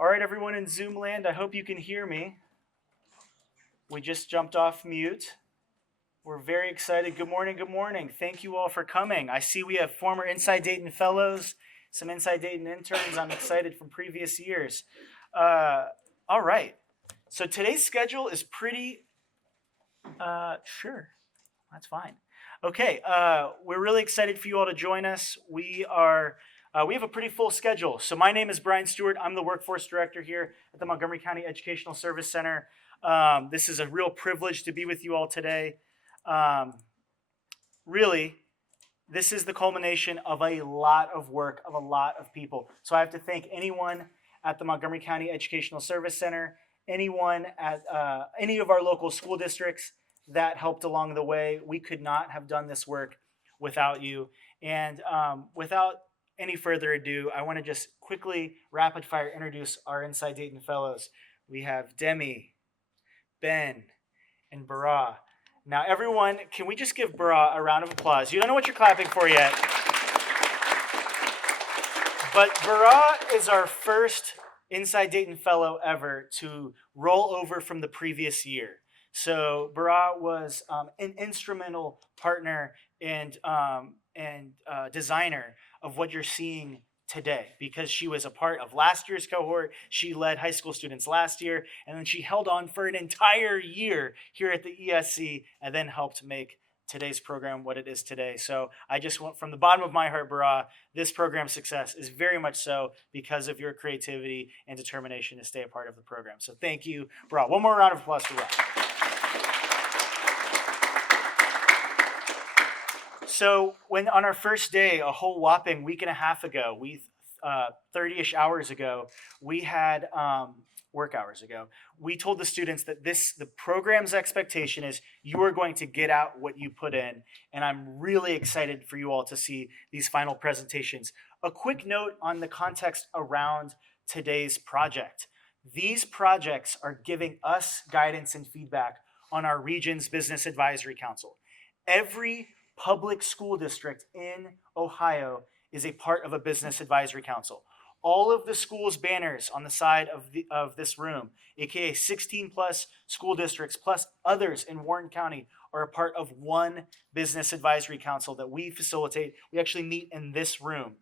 All right, everyone in Zoom land, I hope you can hear me. We just jumped off mute. We're very excited. Good morning, good morning. Thank you all for coming. I see we have former Inside Dayton fellows, some Inside Dayton interns. I'm excited from previous years. All right, so today's schedule is pretty, sure, that's fine. Okay, we're really excited for you all to join us. We have a pretty full schedule. So my name is Bryan Stewart. I'm the workforce director here at the Montgomery County Educational Service Center. This is a real privilege to be with you all today. Really, this is the culmination of a lot of work of a lot of people. So I have to thank anyone at the Montgomery County Educational Service Center, anyone at any of our local school districts that helped along the way. We could not have done this work without you. And without any further ado, I want to just quickly rapid fire introduce our Inside Dayton fellows. We have Demi, Ben, and Bara. Now everyone, can we just give Bara a round of applause? You don't know what you're clapping for yet. But Bara is our first Inside Dayton fellow ever to roll over from the previous year. So Bara was an instrumental partner and designer of what you're seeing today, because she was a part of last year's cohort. She led high school students last year, and then she held on for an entire year here at the ESC and then helped make today's program what it is today. So I just want, from the bottom of my heart, Bara, this program's success is very much so because of your creativity and determination to stay a part of the program. So thank you, Bara. One more round of applause for Bara. So when on our first day, a whole whopping week and a half ago, 30-ish hours ago, we had work hours ago, we told the students that the program's expectation is you are going to get out what you put in, and I'm really excited for you all to see these final presentations. A quick note on the context around today's project. These projects are giving us guidance and feedback on our region's Business Advisory Council. Every public school district in Ohio is a part of a Business Advisory Council. All of the schools' banners on the side of this room, aka 16 plus school districts plus others in Warren County, are a part of one Business Advisory Council that we facilitate. We actually meet in this room.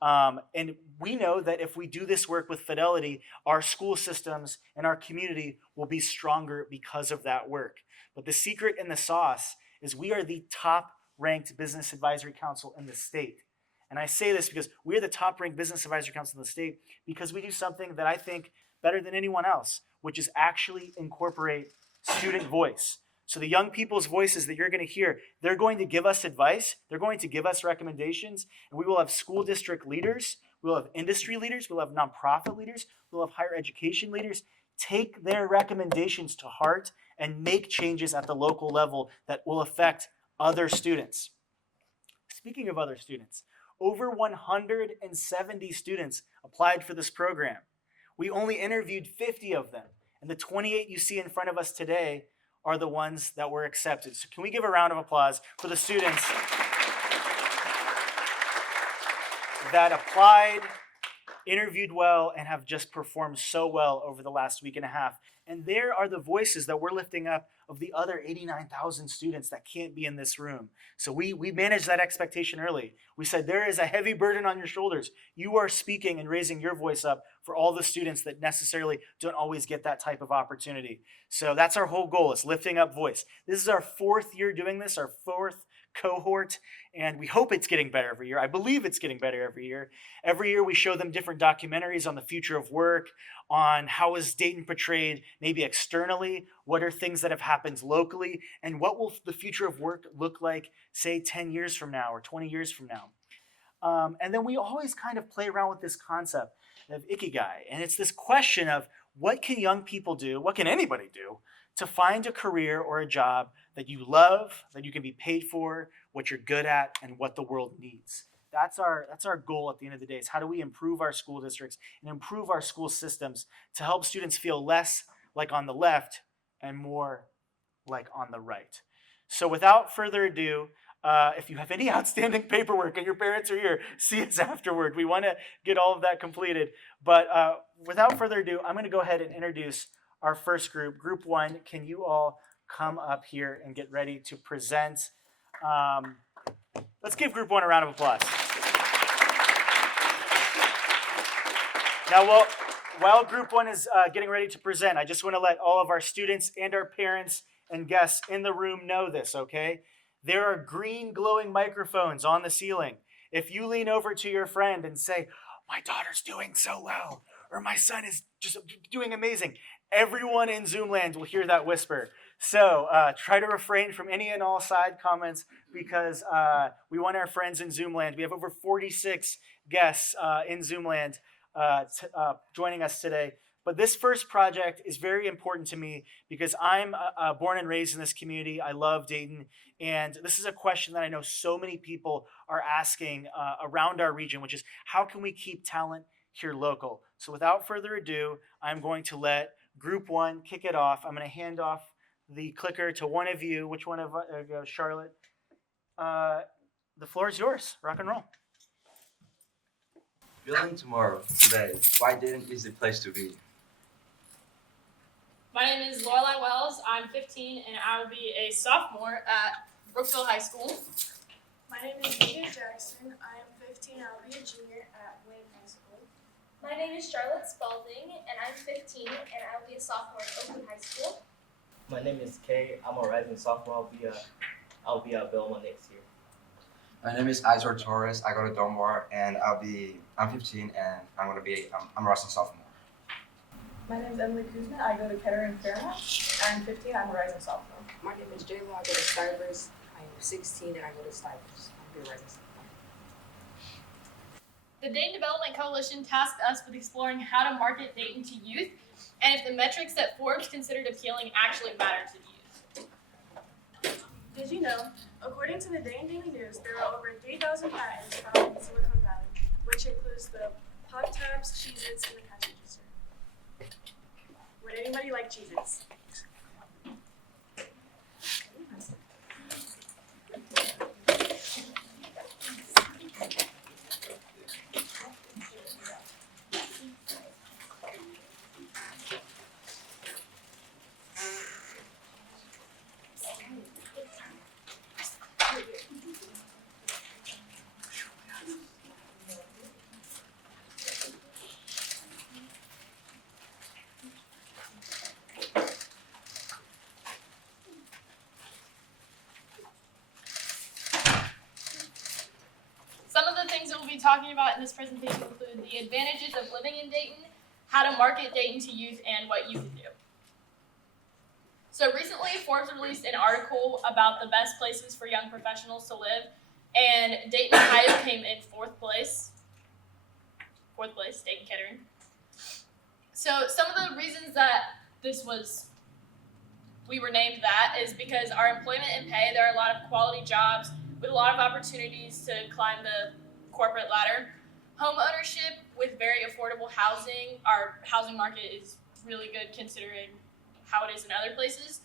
And we know that if we do this work with fidelity, our school systems and our community will be stronger because of that work. But the secret and the sauce is we are the top ranked Business Advisory Council in the state. And I say this because we're the top ranked Business Advisory Council in the state because we do something that I think better than anyone else, which is actually incorporate student voice. So the young people's voices that you're going to hear, they're going to give us advice, they're going to give us recommendations, and we will have school district leaders, we'll have industry leaders, we'll have nonprofit leaders, we'll have higher education leaders take their recommendations to heart and make changes at the local level that will affect other students. Speaking of other students, over 170 students applied for this program. We only interviewed 50 of them, and the 28 you see in front of us today are the ones that were accepted. So can we give a round of applause for the students that applied, interviewed well, and have just performed so well over the last week and a half? And there are the voices that we're lifting up of the other 89,000 students that can't be in this room. So we managed that expectation early. We said there is a heavy burden on your shoulders. You are speaking and raising your voice up for all the students that necessarily don't always get that type of opportunity. So that's our whole goal, is lifting up voice. This is our fourth year doing this, our fourth cohort, and we hope it's getting better every year. I believe it's getting better every year. Every year we show them different documentaries on the future of work, on how is Dayton portrayed maybe externally, what are things that have happened locally, and what will the future of work look like, say, 10 years from now or 20 years from now. And then we always kind of play around with this concept of ikigai, and it's this question of what can young people do, what can anybody do, to find a career or a job that you love, that you can be paid for, what you're good at, and what the world needs. That's our goal at the end of the day, is how do we improve our school districts and improve our school systems to help students feel less like on the left and more like on the right. So without further ado, If you have any outstanding paperwork and your parents are here, see us afterward. We want to get all of that completed. But without further ado, I'm going to go ahead and introduce our first group. Group 1, can you all come up here and get ready to present? Let's give Group 1 a round of applause. Now, while Group 1 is getting ready to present, I just want to let all of our students and our parents and guests in the room know this, okay? There are green glowing microphones on the ceiling. If you lean over to your friend and say, my daughter's doing so well, or my son is just doing amazing, everyone in Zoom land will hear that whisper. So try to refrain from any and all side comments because we want our friends in Zoom land. We have over 46 guests in Zoom land joining us today. But this first project is very important to me because I'm born and raised in this community. I love Dayton. And this is a question that I know so many people are asking around our region, which is how can we keep talent here local? So without further ado, I'm going to let Group 1 kick it off. I'm going to hand off the clicker to one of you. Which one of Charlotte? The floor is yours. Rock and roll. Building tomorrow, today, why Dayton is the place to be. My name is Lorelai Wells. I'm 15 and I will be a sophomore at Brookville High School. My name is Nivea Jackson. I am 15. I'll be a junior at Wayne High School. My name is Charlotte Spalding, and I'm 15, and I will be a sophomore at Oakwood High School. My name is Kay. I'm a rising sophomore. I'll be at Belmont next year. My name is Aitor Torres. I go to Dunbar and I'm 15 and I'm a rising sophomore. My name is Emily Kuzma. I go to Kettering Fairmont. I'm 15. I'm a rising sophomore. My name is Jayla. I go to Stivers. I'm 16 and I go to Stivers. I'm a rising sophomore. The Dayton Development Coalition tasked us with exploring how to market Dayton to youth and if the metrics that Forbes considered appealing actually matter to the youth. Did you know, according to the Dayton Daily News, there are over 3,000 patents filed in Silicon Valley, which includes the Pop Tarts, Cheez-Its, and the Country Juicer. Would anybody like Cheez-Its? Talking about in this presentation include the advantages of living in Dayton, how to market Dayton to youth, and what you can do. So recently, Forbes released an article about the best places for young professionals to live, and Dayton, Ohio came in fourth place, Dayton Kettering. So some of the reasons that we were named that is because our employment and pay, there are a lot of quality jobs with a lot of opportunities to climb the corporate ladder. Home ownership with very affordable housing. Our housing market is really good considering how it is in other places.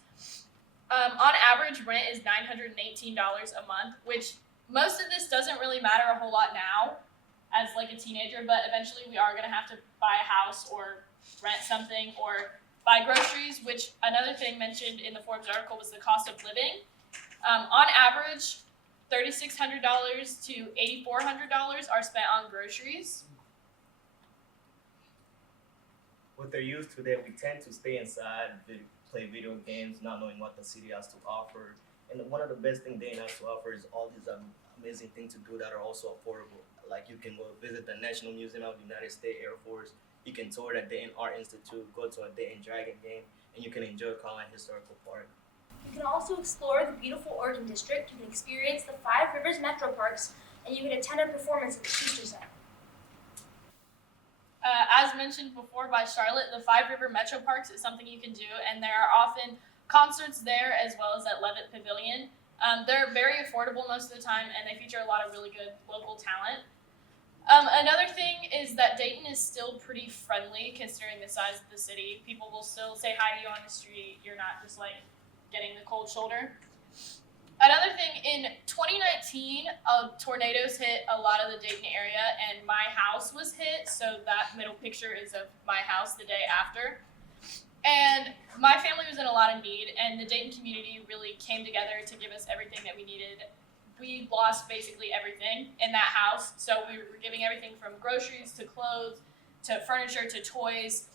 On average, rent is $918 a month, which most of this doesn't really matter a whole lot now as like a teenager, but eventually we are gonna have to buy a house or rent something or buy groceries, which another thing mentioned in the Forbes article was the cost of living. On average, $3,600 to $8,400 are spent on groceries. With their youth today, we tend to stay inside, play video games, not knowing what the city has to offer. And one of the best things Dayton has to offer is all these amazing things to do that are also affordable. Like you can go visit the National Museum of the United States Air Force, you can tour the Dayton Art Institute, go to a Dayton Dragon game, and you can enjoy Kyalonda Historical Park. You can also explore the beautiful Oregon District, you can experience the Five Rivers Metro Parks, and you can attend a performance at the Schuster Center. As mentioned before by Charlotte, the Five River Metro Parks is something you can do, and there are often concerts there as well as at Levitt Pavilion. They're very affordable most of the time, and they feature a lot of really good local talent. Another thing is that Dayton is still pretty friendly considering the size of the city. People will still say hi to you on the street. You're not just like getting the cold shoulder. Another thing, in 2019, tornadoes hit a lot of the Dayton area, and my house was hit. So that middle picture is of my house the day after. And my family was in a lot of need, and the Dayton community really came together to give us everything that we needed. We lost basically everything in that house, so we were giving everything from groceries to clothes to furniture to toys.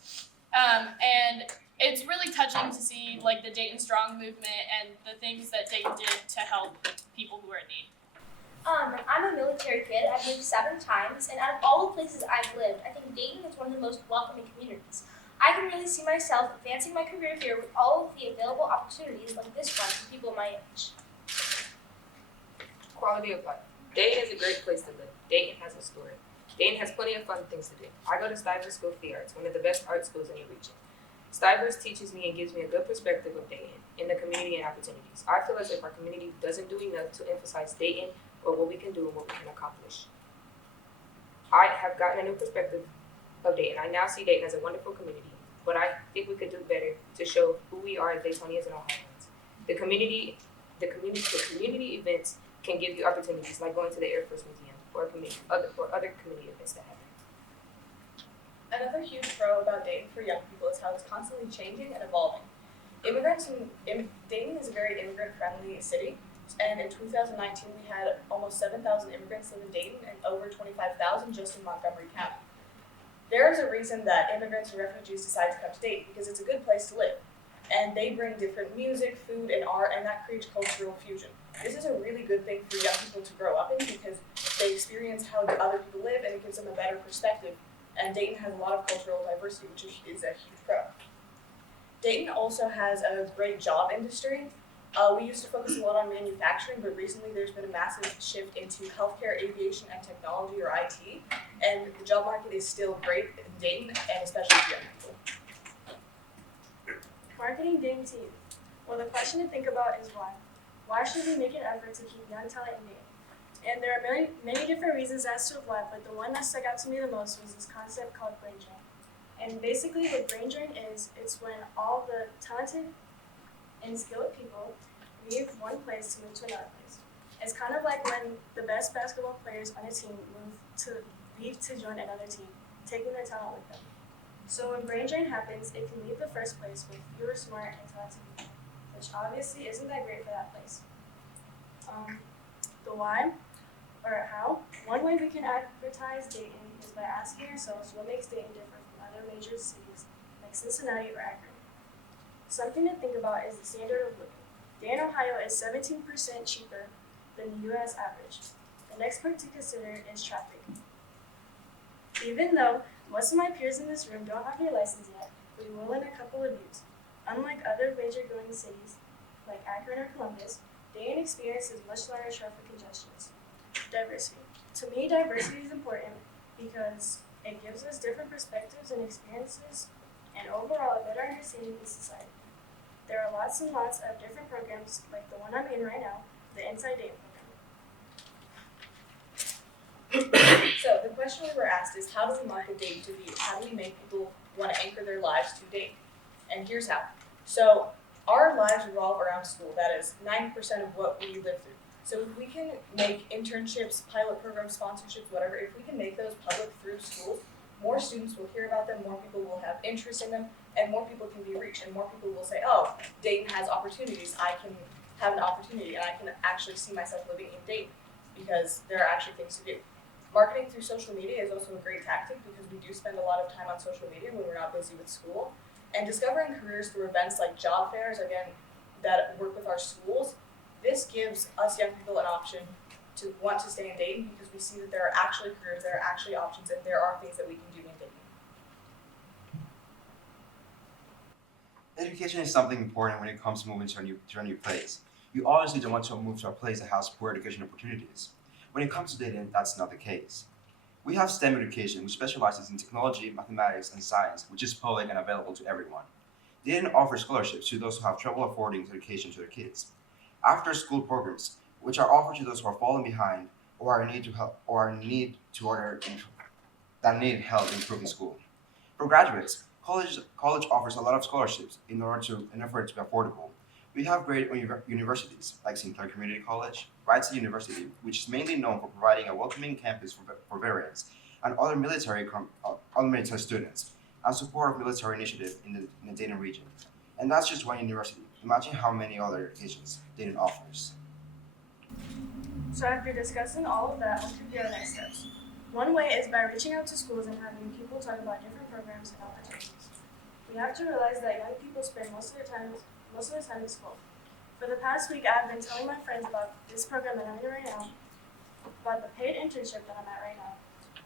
And it's really touching to see like the Dayton Strong movement and the things that Dayton did to help people who are in need. I'm a military kid. I've moved 7 times, and out of all the places I've lived, I think Dayton is one of the most welcoming communities. I can really see myself advancing my career here with all of the available opportunities like this one for people my age. Quality of life. Dayton is a great place to live. Dayton has a story. Dayton has plenty of fun things to do. I go to Stivers School of the Arts, one of the best art schools in the region. Stivers teaches me and gives me a good perspective of Dayton and the community and opportunities. I feel as if our community doesn't do enough to emphasize Dayton or what we can do and what we can accomplish. I have gotten a new perspective of Dayton. I now see Dayton as a wonderful community, but I think we could do better to show who we are as Daytonians and Ohioans. The community events can give you opportunities like going to the Air Force Museum or other community events that happen. Another huge pro about Dayton for young people is how it's constantly changing and evolving. Dayton is a very immigrant-friendly city, and in 2019 we had almost 7,000 immigrants live in Dayton and over 25,000 just in Montgomery County. There is a reason that immigrants and refugees decide to come to Dayton because it's a good place to live, and they bring different music, food, and art, and that creates cultural fusion. This is a really good thing for young people to grow up in because they experience how other people live and it gives them a better perspective. And Dayton has a lot of cultural diversity, which is a huge pro. Dayton also has a great job industry. We used to focus a lot on manufacturing, but recently there's been a massive shift into healthcare, aviation, and technology, or IT. And the job market is still great in Dayton, and especially for young people. Marketing Dayton to youth. Well, the question to think about is why. Why should we make an effort to keep young talent in Dayton? And there are many different reasons as to why, but the one that stuck out to me the most was this concept called brain drain. And basically what brain drain is, it's when all the talented and skilled people leave one place to move to another place. It's kind of like when the best basketball players on a team leave to join another team, taking their talent with them. So when brain drain happens, it can leave the first place with fewer smart and talented people, which obviously isn't that great for that place. The why, or how, one way we can advertise Dayton is by asking ourselves what makes Dayton different from other major cities like Cincinnati or Akron. Something to think about is the standard of living. Dayton, Ohio is 17% cheaper than the US average. The next part to consider is traffic. Even though most of my peers in this room don't have their license yet, we will in a couple of years. Unlike other major growing cities like Akron or Columbus, Dayton experiences much larger traffic congestions. Diversity. To me, diversity is important because it gives us different perspectives and experiences and overall a better understanding of society. There are lots and lots of different programs like the one I'm in right now, the Inside Dayton program. So the question we were asked is, how do we market Dayton to the youth? How do we make people want to anchor their lives to Dayton? And here's how. So our lives revolve around school. That is 90% of what we live through. So if we can make internships, pilot programs, sponsorships, whatever, if we can make those public through schools, more students will hear about them, more people will have interest in them, and more people can be reached, and more people will say, oh, Dayton has opportunities, I can have an opportunity, and I can actually see myself living in Dayton because there are actually things to do. Marketing through social media is also a great tactic because we do spend a lot of time on social media when we're not busy with school. And discovering careers through events like job fairs, again, that work with our schools, this gives us young people an option to want to stay in Dayton because we see that there are actually careers, there are actually options, and there are things that we can do in Dayton. Education is something important when it comes to moving to a new place. You obviously don't want to move to a place that has poor education opportunities. When it comes to Dayton, that's not the case. We have STEM education, which specializes in technology, mathematics, and science, which is public and available to everyone. Dayton offers scholarships to those who have trouble affording education to their kids. After-school programs, which are offered to those who are falling behind or need help improving school. For graduates, college offers a lot of scholarships in order for it to be affordable. We have great universities like St. Clair Community College, Bryan University, which is mainly known for providing a welcoming campus for veterans and other military students, and support of military initiative in the Dayton region. And that's just one university. Imagine how many other educations Dayton offers. So after discussing all of that, what could be our next steps? One way is by reaching out to schools and having people talk about different programs and opportunities. We have to realize that young people spend most of their time in school. For the past week, I've been telling my friends about this program that I'm in right now, about the paid internship that I'm at right now,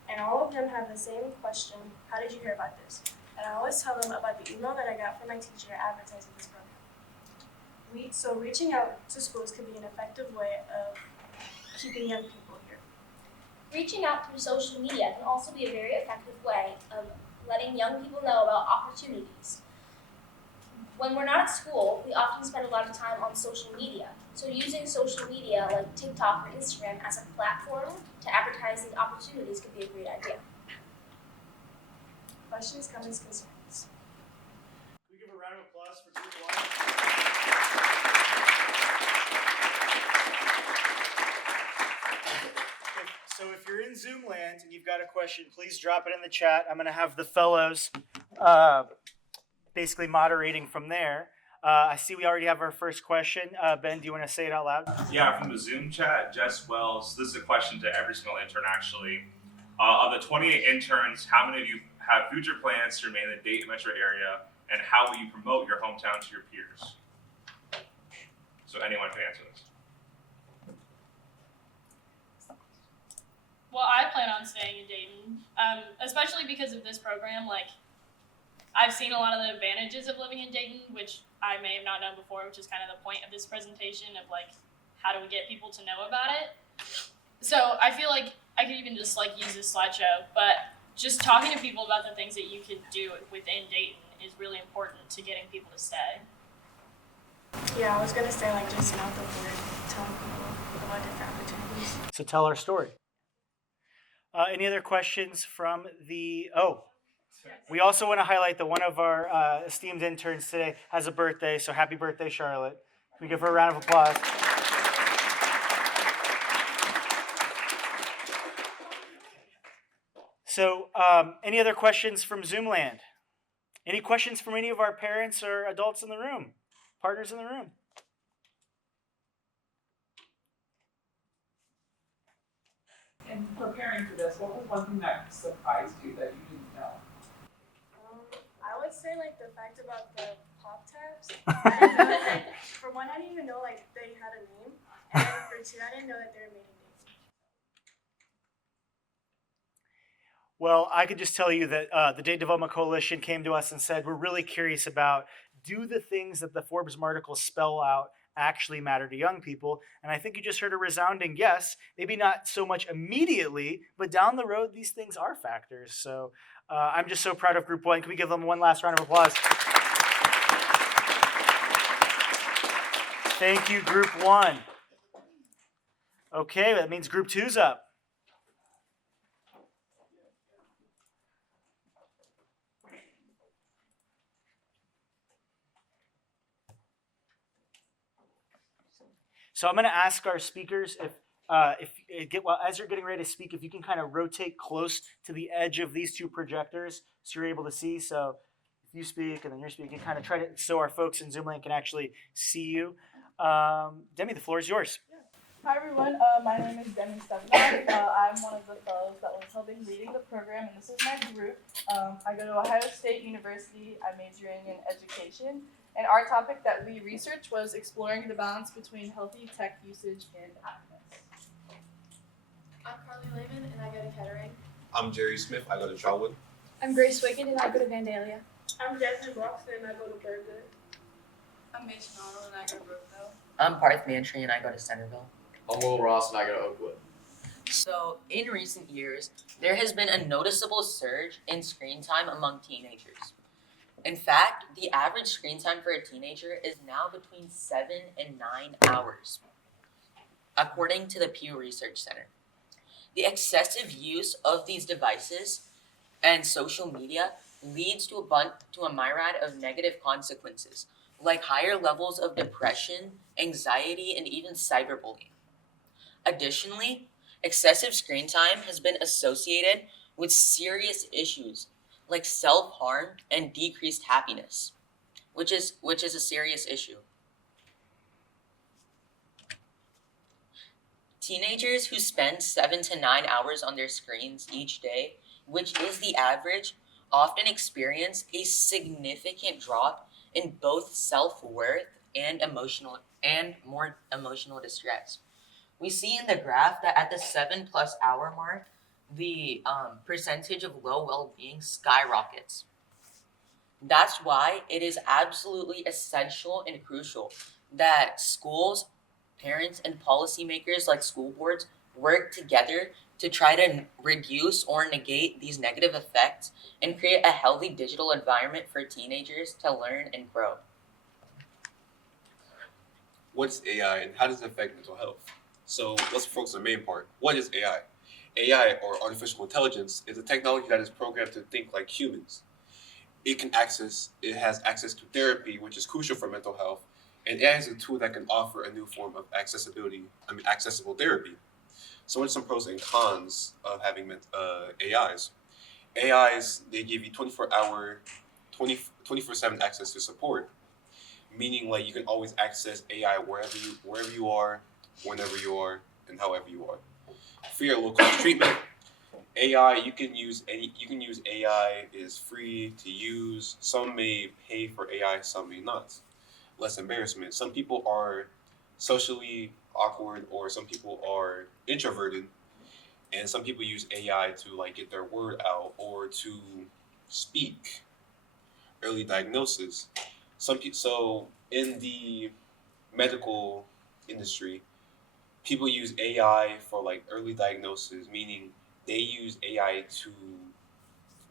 and all of them have the same question: how did you hear about this? And I always tell them about the email that I got from my teacher advertising this program. So reaching out to schools could be an effective way of keeping young people here. Reaching out through social media can also be a very effective way of letting young people know about opportunities. When we're not at school, we often spend a lot of time on social media. So using social media like TikTok or Instagram as a platform to advertise these opportunities could be a great idea. Questions, comments, concerns? Can we give a round of applause for Group 1? So if you're in Zoom land and you've got a question, please drop it in the chat. I'm going to have the fellows basically moderating from there. I see we already have our first question. Ben, do you want to say it out loud? Yeah, from the Zoom chat, Jess Wells. This is a question to every single intern, actually. Of the 28 interns, how many of you have future plans to remain in the Dayton metro area, and how will you promote your hometown to your peers? So anyone can answer this. Well, I plan on staying in Dayton, especially because of this program. Like, I've seen a lot of the advantages of living in Dayton, which I may have not known before, which is kind of the point of this presentation of like, how do we get people to know about it? So I feel like I could even just like use this slideshow, but just talking to people about the things that you could do within Dayton is really important to getting people to stay. Yeah, I was gonna say like just mouth the word, telling people about different opportunities. So tell our story. Any other questions from the... We also want to highlight that one of our esteemed interns today has a birthday, so happy birthday, Charlotte. Can we give her a round of applause? So, any other questions from Zoomland? Any questions from any of our parents or adults in the room? Partners in the room? In preparing for this, what was one thing that surprised you that you didn't know? I would say like the fact about the pop tabs. I didn't know that for one, I didn't even know like they had a name, and then for two, I didn't know that they were made in Dayton. Well, I could just tell you that the Dayton Development Coalition came to us and said, we're really curious about, do the things that the Forbes articles spell out actually matter to young people? And I think you just heard a resounding yes. Maybe not so much immediately, but down the road, these things are factors. So I'm just so proud of Group 1. Can we give them one last round of applause? Thank you, Group 1. Okay, that means Group 2's up. So I'm going to ask our speakers as you're getting ready to speak, if you can kind of rotate close to the edge of these two projectors so you're able to see. So if you speak and then you're speaking, kind of try to, so our folks in Zoomland can actually see you. Demi, the floor is yours. Hi everyone, my name is Demi Sevenoff. I'm one of the fellows that was helping leading the program, and this is my group. I go to Ohio State University. I'm majoring in education, and our topic that we researched was exploring the balance between healthy tech usage and happiness. I'm Carly Lehman, and I go to Kettering. I'm Gerry Smith. I go to Trotwood. I'm Grace Wicked, and I go to Vandalia. I'm Jazmine and I go to Berkeley. I'm Mason Arnold, and I go to Brookville. I'm Parth and I go to Centerville. I'm Will Ross and I go to Oakwood. So, in recent years, there has been a noticeable surge in screen time among teenagers. In fact, the average screen time for a teenager is now between 7 and 9 hours, according to the Pew Research Center. The excessive use of these devices and social media leads to a myriad of negative consequences, like higher levels of depression, anxiety, and even cyberbullying. Additionally, excessive screen time has been associated with serious issues like self-harm and decreased happiness, which is a serious issue. Teenagers who spend 7 to 9 hours on their screens each day, which is the average, often experience a significant drop in both self-worth and more emotional distress. We see in the graph that at the 7+ hour mark, the percentage of low well-being skyrockets. That's why it is absolutely essential and crucial that schools, parents, and policymakers like school boards work together to try to reduce or negate these negative effects and create a healthy digital environment for teenagers to learn and grow. What's AI and how does it affect mental health? So let's focus on the main part. What is AI? AI, or artificial intelligence, is a technology that is programmed to think like humans. It has access to therapy, which is crucial for mental health, and AI is a tool that can offer a new form of accessible therapy. So what are some pros and cons of having AIs? AIs, they give you 24/7 access to support, meaning like you can always access AI wherever you are, whenever you are, and however you are. Free or low cost treatment. AI, you can use AI, is free to use. Some may pay for AI, some may not. Less embarrassment. Some people are socially awkward, or some people are introverted, and some people use AI to like get their word out or to speak. Early diagnosis. So in the medical industry, people use AI for like early diagnosis, meaning they use AI to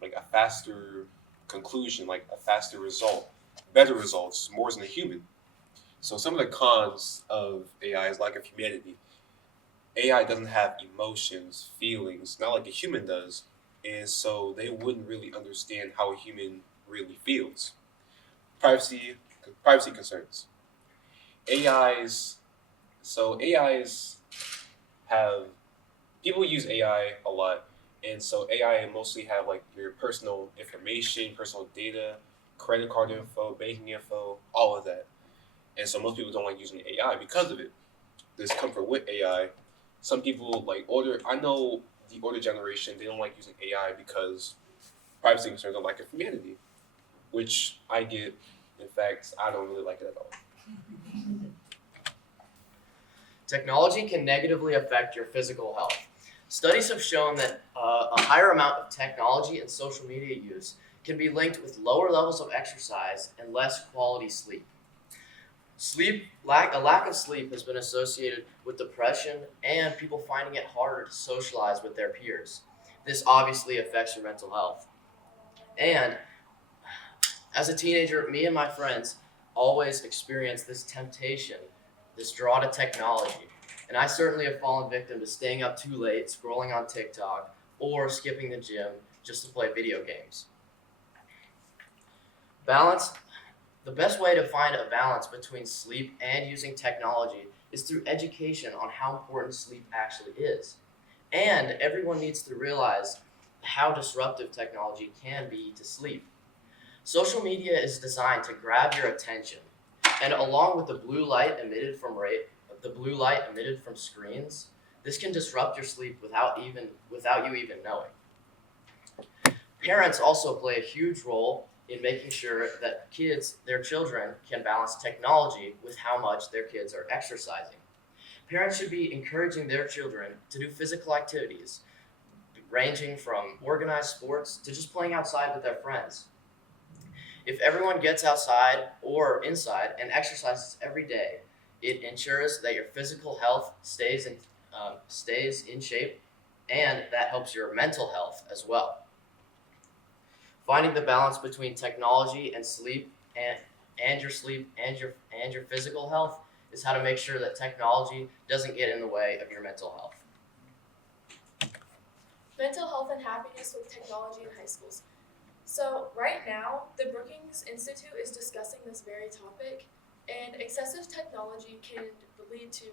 like a faster conclusion, like a faster result, better results, more than a human. So some of the cons of AI is lack of humanity. AI doesn't have emotions, feelings, not like a human does, and so they wouldn't really understand how a human really feels. Privacy concerns. AIs have people use AI a lot, and so AI mostly have like your personal information, personal data, credit card info, banking info, all of that. And so most people don't like using AI because of it. There's comfort with AI. Some people I know the older generation, they don't like using AI because privacy concerns, don't like it from humanity, which I get. In fact, I don't really like it at all. Technology can negatively affect your physical health. Studies have shown that a higher amount of technology and social media use can be linked with lower levels of exercise and less quality sleep. A lack of sleep has been associated with depression and people finding it harder to socialize with their peers. This obviously affects your mental health. And as a teenager, me and my friends always experience this temptation, this draw to technology. And I certainly have fallen victim to staying up too late, scrolling on TikTok, or skipping the gym just to play video games. The best way to find a balance between sleep and using technology is through education on how important sleep actually is. And everyone needs to realize how disruptive technology can be to sleep. Social media is designed to grab your attention, and along with the blue light emitted from screens, this can disrupt your sleep without you even knowing. Parents also play a huge role in making sure that their children, can balance technology with how much their kids are exercising. Parents should be encouraging their children to do physical activities, ranging from organized sports to just playing outside with their friends. If everyone gets outside or inside and exercises every day, it ensures that your physical health stays in shape, and that helps your mental health as well. Finding the balance between technology and sleep and your physical health is how to make sure that technology doesn't get in the way of your mental health. Mental health and happiness with technology in high schools. So right now, the Brookings Institute is discussing this very topic, and excessive technology can lead to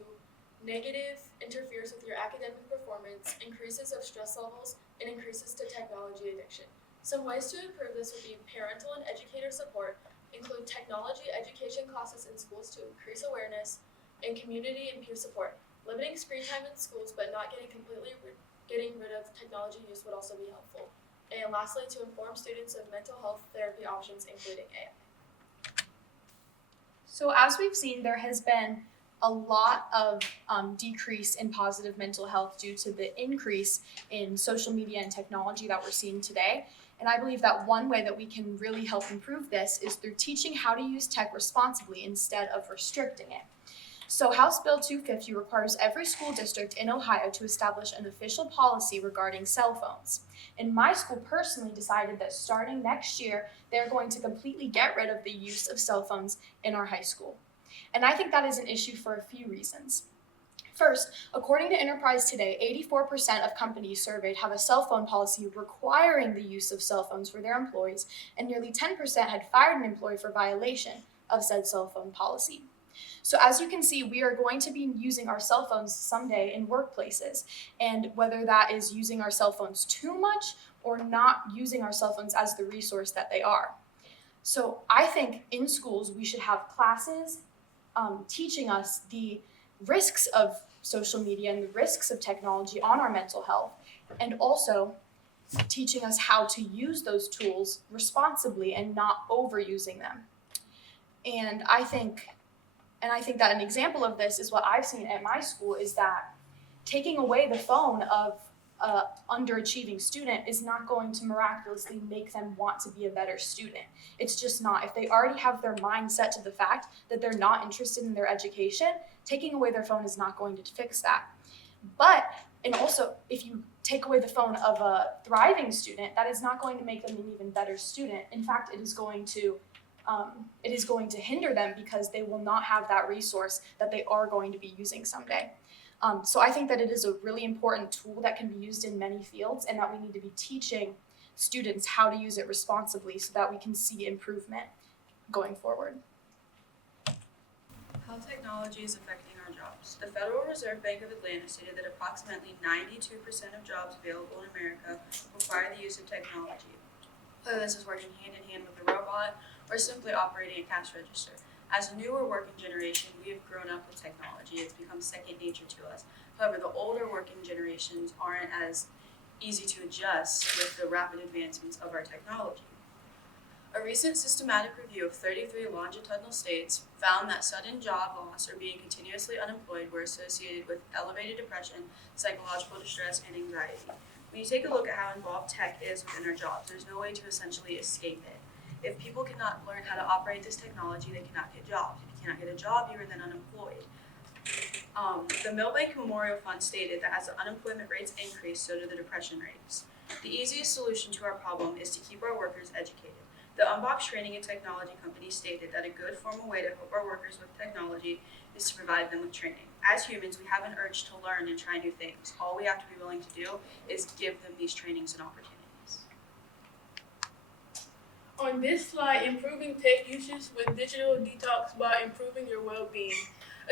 negative interferes with your academic performance, increases of stress levels, and increases to technology addiction. Some ways to improve this would be parental and educator support, include technology education classes in schools to increase awareness, and community and peer support. Limiting screen time in schools but not getting rid of technology use would also be helpful. And lastly, to inform students of mental health therapy options, including AI. So as we've seen, there has been a lot of decrease in positive mental health due to the increase in social media and technology that we're seeing today. And I believe that one way that we can really help improve this is through teaching how to use tech responsibly instead of restricting it. So House Bill 250 requires every school district in Ohio to establish an official policy regarding cell phones. And my school personally decided that starting next year, they're going to completely get rid of the use of cell phones in our high school. And I think that is an issue for a few reasons. First, according to Enterprise Today, 84% of companies surveyed have a cell phone policy requiring the use of cell phones for their employees, and nearly 10% had fired an employee for violation of said cell phone policy. So as you can see, we are going to be using our cell phones someday in workplaces, and whether that is using our cell phones too much or not using our cell phones as the resource that they are. So I think in schools we should have classes teaching us the risks of social media and the risks of technology on our mental health, and also teaching us how to use those tools responsibly and not overusing them. And I think that an example of this is what I've seen at my school is that taking away the phone of an underachieving student is not going to miraculously make them want to be a better student. It's just not. If they already have their mind set to the fact that they're not interested in their education, taking away their phone is not going to fix that. And also, if you take away the phone of a thriving student, that is not going to make them an even better student. In fact, it is going to hinder them because they will not have that resource that they are going to be using someday. So I think that it is a really important tool that can be used in many fields, and that we need to be teaching students how to use it responsibly so that we can see improvement going forward. How technology is affecting our jobs. The Federal Reserve Bank of Atlanta stated that approximately 92% of jobs available in America require the use of technology, whether this is working hand in hand with a robot or simply operating a cash register. As a newer working generation, we have grown up with technology. It's become second nature to us. However, the older working generations aren't as easy to adjust with the rapid advancements of our technology. A recent systematic review of 33 longitudinal states found that sudden job loss or being continuously unemployed were associated with elevated depression, psychological distress, and anxiety. When you take a look at how involved tech is within our jobs, there's no way to essentially escape it. If people cannot learn how to operate this technology, they cannot get jobs. If you cannot get a job, you are then unemployed. The Milbank Memorial Fund stated that as the unemployment rates increase, so do the depression rates. The easiest solution to our problem is to keep our workers educated. The Unbox Training and Technology Company stated that a good formal way to help our workers with technology is to provide them with training. As humans, we have an urge to learn and try new things. All we have to be willing to do is give them these trainings and opportunities. On this slide, improving tech usage with digital detox by improving your well-being.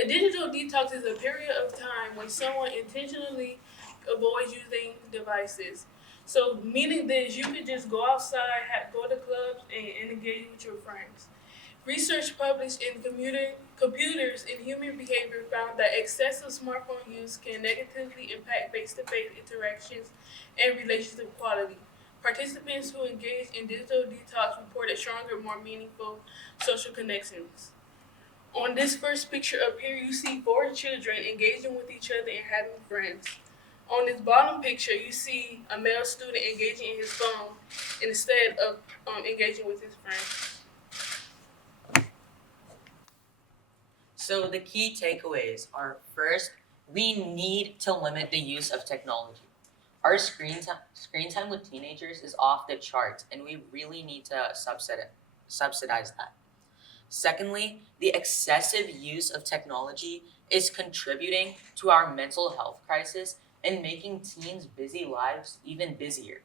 A digital detox is a period of time when someone intentionally avoids using devices. So meaning this, you could just go outside, go to clubs, and engage with your friends. Research published in Computers in Human Behavior found that excessive smartphone use can negatively impact face-to-face interactions and relationship quality. Participants who engaged in digital detox reported stronger, more meaningful social connections. On this first picture up here, you see 4 children engaging with each other and having friends. On this bottom picture, you see a male student engaging in his phone instead of engaging with his friends. So the key takeaways are, first, we need to limit the use of technology. Our screen time with teenagers is off the charts, and we really need to subsidize that. Secondly, the excessive use of technology is contributing to our mental health crisis and making teens' busy lives even busier.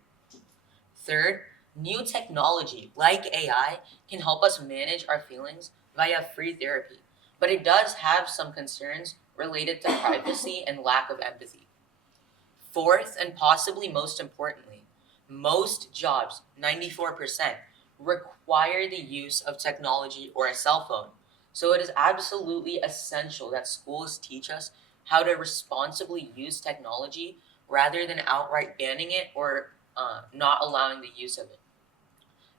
Third, New technology, like AI, can help us manage our feelings via free therapy, but it does have some concerns related to privacy and lack of empathy. Fourth, and possibly most importantly, most jobs, 94%, require the use of technology or a cell phone. So it is absolutely essential that schools teach us how to responsibly use technology rather than outright banning it or not allowing the use of it.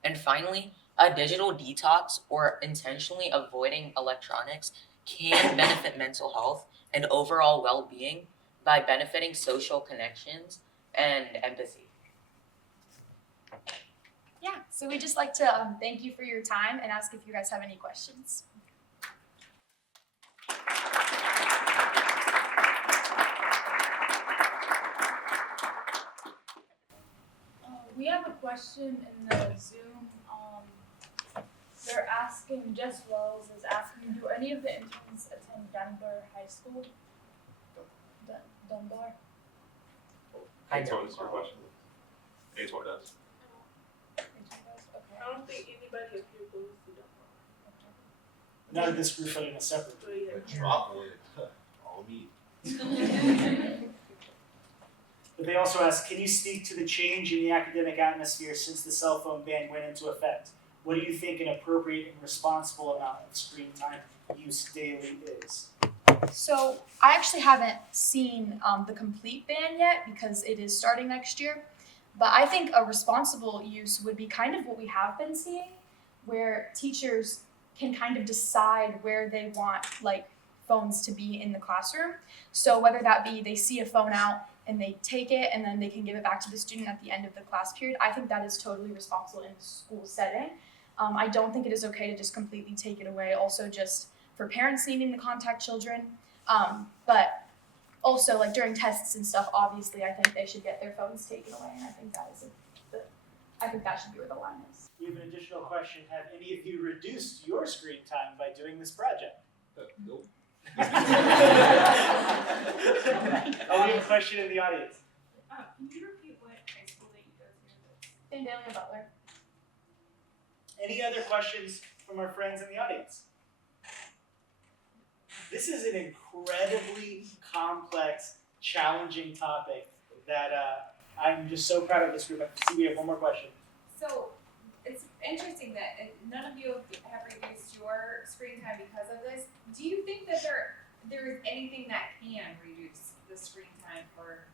And finally, a digital detox or intentionally avoiding electronics can benefit mental health and overall well-being by benefiting social connections and empathy. Yeah, so we'd just like to thank you for your time and ask if you guys have any questions. We have a question in the Zoom. They're asking, Jess Wells is asking, do any of the interns attend Dunbar High School? Dunbar? Aitor, this is your question. Aitor does. I don't think anybody up here goes to Dunbar. None of this group put in a separate. Trotwood. All me. But they also ask, can you speak to the change in the academic atmosphere since the cell phone ban went into effect? What do you think an appropriate and responsible amount of screen time use daily is? So I actually haven't seen the complete ban yet because it is starting next year. But I think a responsible use would be kind of what we have been seeing, where teachers can kind of decide where they want phones to be in the classroom. So whether that be they see a phone out and they take it and then they can give it back to the student at the end of the class period, I think that is totally responsible in a school setting. I don't think it is okay to just completely take it away. Also, just for parents needing to contact children, but also during tests and stuff. Obviously, I think they should get their phones taken away, and I think that should be where the line is. We have an additional question. Have any of you reduced your screen time by doing this project? Nope. Oh, we have a question in the audience. Can you repeat what high school that you go to? Vandalia Butler. Any other questions from our friends in the audience? This is an incredibly complex, challenging topic that I'm just so proud of this group. I see we have one more question. So it's interesting that none of you have reduced your screen time because of this. Do you think that there is anything that can reduce the screen time for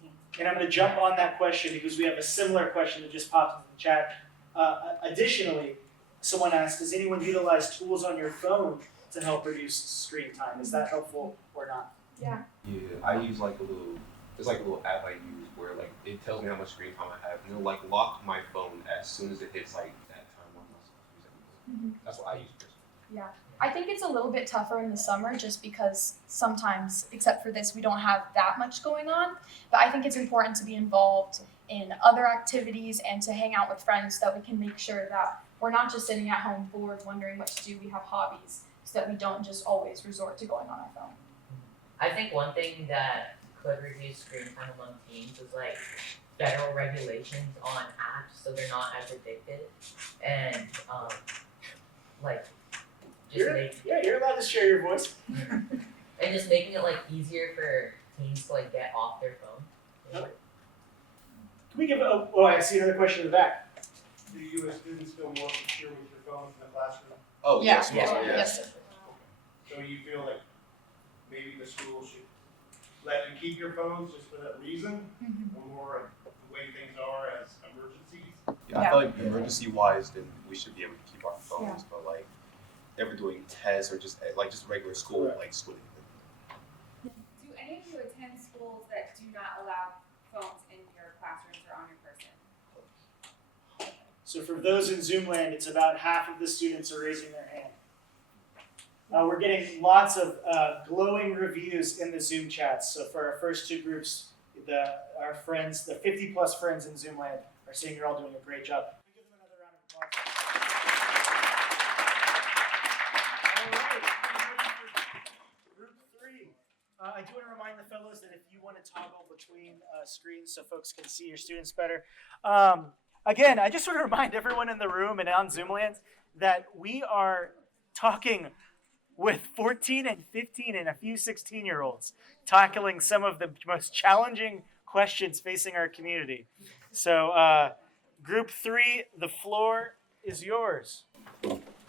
teens? And I'm going to jump on that question because we have a similar question that just popped into the chat. Additionally, someone asked, does anyone utilize tools on your phone to help reduce screen time? Is that helpful or not? Yeah. Yeah, I use there's a little app I use where it tells me how much screen time I have, and it'll lock my phone as soon as it hits that time when I'm not supposed to use it. That's what I use personally. Yeah. I think it's a little bit tougher in the summer just because sometimes, except for this, we don't have that much going on. But I think it's important to be involved in other activities and to hang out with friends so that we can make sure that we're not just sitting at home bored wondering what to do. We have hobbies so that we don't just always resort to going on our phone. I think one thing that could reduce screen time among teens is federal regulations on apps so they're not as addicted and you're allowed to share your voice. and just making it easier for teens to get off their phone. Okay. Can we give I see another question in the back. Do you as students feel more secure with your phones in the classroom? Oh, Yeah. yes. Yes, sir. So you feel like maybe the school should let you keep your phones just for that reason, or more the way things are as emergencies? Yeah, I feel emergency wise, then we should be able to keep our phones, but ever doing tests or just regular school, schooling. Do any of you attend schools that do not allow phones in your classrooms or on your person? So for those in Zoom land, it's about half of the students are raising their hand. We're getting lots of glowing reviews in the Zoom chats. So for our first two groups, our friends, the 50 plus friends in Zoom land are saying you're all doing a great job. Can we give them another round of applause? All right, we're ready for group 3. I do want to remind the fellows that if you want to toggle between screens so folks can see your students better. Again, I just want to remind everyone in the room and on Zoom land that we are talking with 14 and 15 and a few 16-year-olds, tackling some of the most challenging questions facing our community. So, Group 3, the floor is yours.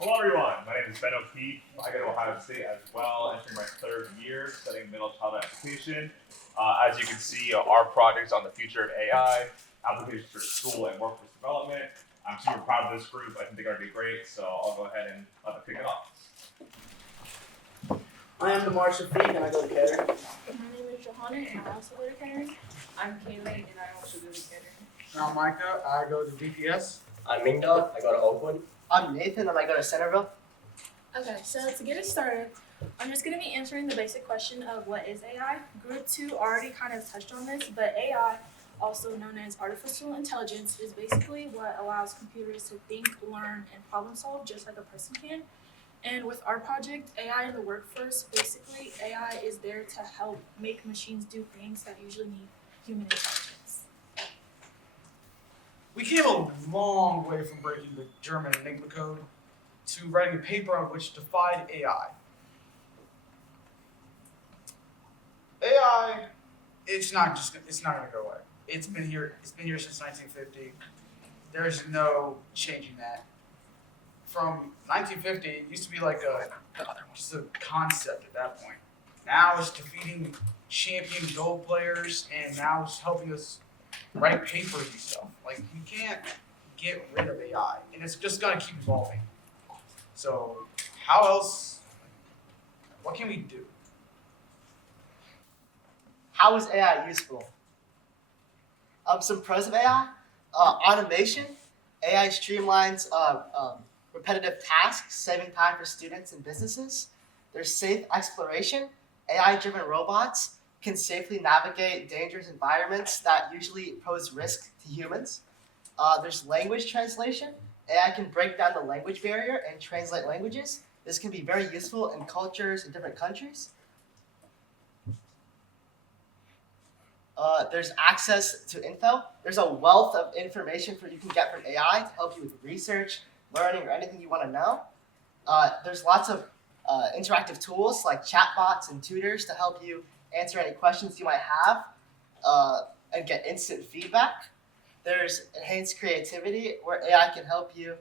Hello everyone, my name is Ben O'Keefe. I go to Ohio State as well, entering my 3rd year studying middle childhood education. As you can see, our projects on the future of AI, applications for school and workforce development. I'm super proud of this group. I think they're going to be great, so I'll go ahead and let them kick it off. I am DeMar Shafiq and I go to Kettering. My name is Johanna and I also go to Kettering. I'm Kaylee and I also go to Kettering. I'm Micah, I go to BPS. I'm Mingda, I go to Oakwood. I'm Nathan and I go to Centerville. Okay, so to get it started, I'm just going to be answering the basic question of what is AI. Group 2 already kind of touched on this, but AI, also known as artificial intelligence, is basically what allows computers to think, learn, and problem solve just like a person can. And with our project, AI in the workforce, basically AI is there to help make machines do things that usually need human intelligence. We came a long way from breaking the German Enigma code to writing a paper on which defied AI. AI, it's not gonna go away. It's been here since 1950. There's no changing that. From 1950, it used to be like just a concept at that point. Now it's defeating champion Go players, and now it's helping us write papers and stuff. Like, you can't get rid of AI, and it's just gonna keep evolving. So, how else? What can we do? How is AI useful? Some pros of AI: automation. AI streamlines repetitive tasks, saving time for students and businesses. There's safe exploration. AI-driven robots can safely navigate dangerous environments that usually pose risk to humans. There's language translation. AI can break down the language barrier and translate languages. This can be very useful in cultures in different countries. There's access to info. There's a wealth of information you can get from AI to help you with research, learning, or anything you want to know. There's lots of interactive tools like chatbots and tutors to help you answer any questions you might have and get instant feedback. There's enhanced creativity, where AI can help you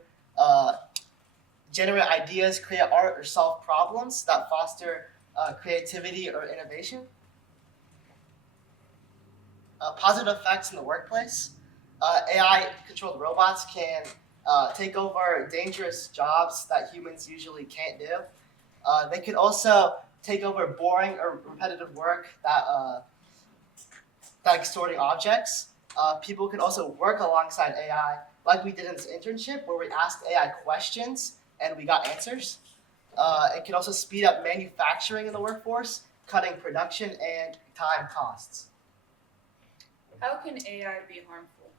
generate ideas, create art, or solve problems that foster creativity or innovation. Positive effects in the workplace. AI-controlled robots can take over dangerous jobs that humans usually can't do. They could also take over boring or repetitive work like sorting objects. People could also work alongside AI, like we did in this internship, where we asked AI questions and we got answers. It can also speed up manufacturing in the workforce, cutting production and time costs. How can AI be harmful?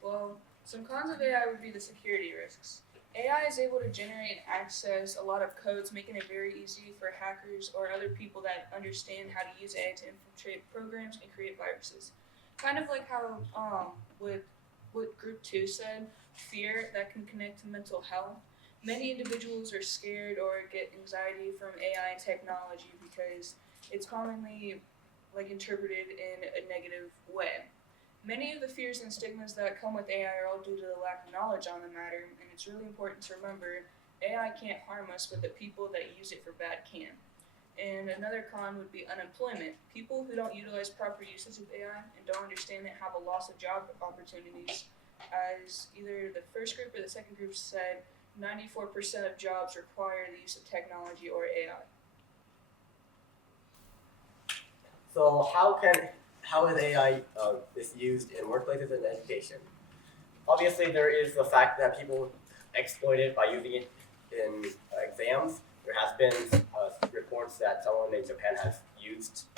Well, some cons of AI would be the security risks. AI is able to generate and access a lot of codes, making it very easy for hackers or other people that understand how to use AI to infiltrate programs and create viruses. Kind of like how what Group 2 said, fear that can connect to mental health. Many individuals are scared or get anxiety from AI and technology because it's commonly interpreted in a negative way. Many of the fears and stigmas that come with AI are all due to the lack of knowledge on the matter, and it's really important to remember AI can't harm us, but the people that use it for bad can. And another con would be unemployment. People who don't utilize proper usage of AI and don't understand it have a loss of job opportunities. As either the first group or the second group said, 94% of jobs require the use of technology or AI. So how is AI is used in workplaces and education? Obviously, there is the fact that people exploit it by using it in exams. There has been reports that someone in Japan has used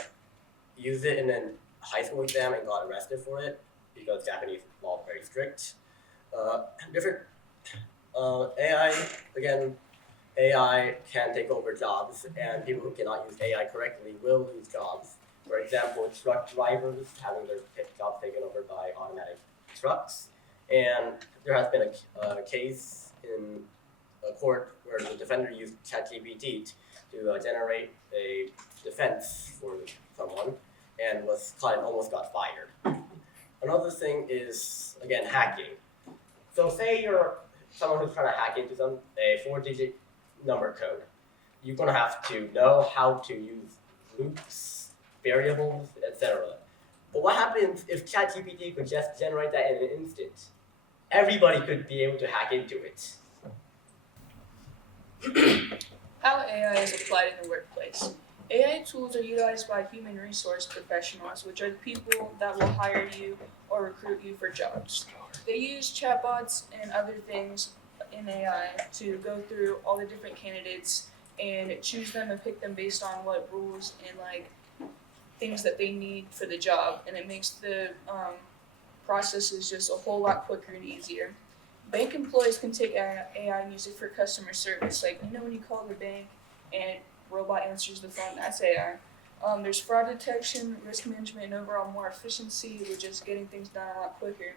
it in a high school exam and got arrested for it because Japanese law is very strict. AI, again, AI can take over jobs, and people who cannot use AI correctly will lose jobs. For example, truck drivers having their jobs taken over by automatic trucks. And there has been a case in a court where the defender used ChatGPT to generate a defense for someone and was caught and almost got fired. Another thing is, again, hacking. So say you're someone who's trying to hack into a 4-digit number code. You're gonna have to know how to use loops, variables, etc. But what happens if ChatGPT could just generate that in an instant? Everybody could be able to hack into it. How AI is applied in the workplace. AI tools are utilized by human resource professionals, which are the people that will hire you or recruit you for jobs. They use chatbots and other things in AI to go through all the different candidates and choose them and pick them based on what rules and things that they need for the job, and it makes the processes just a whole lot quicker and easier. Bank employees can take AI and use it for customer service, like when you call the bank and robot answers the phone, that's AI. There's fraud detection, risk management, and overall more efficiency with just getting things done a lot quicker.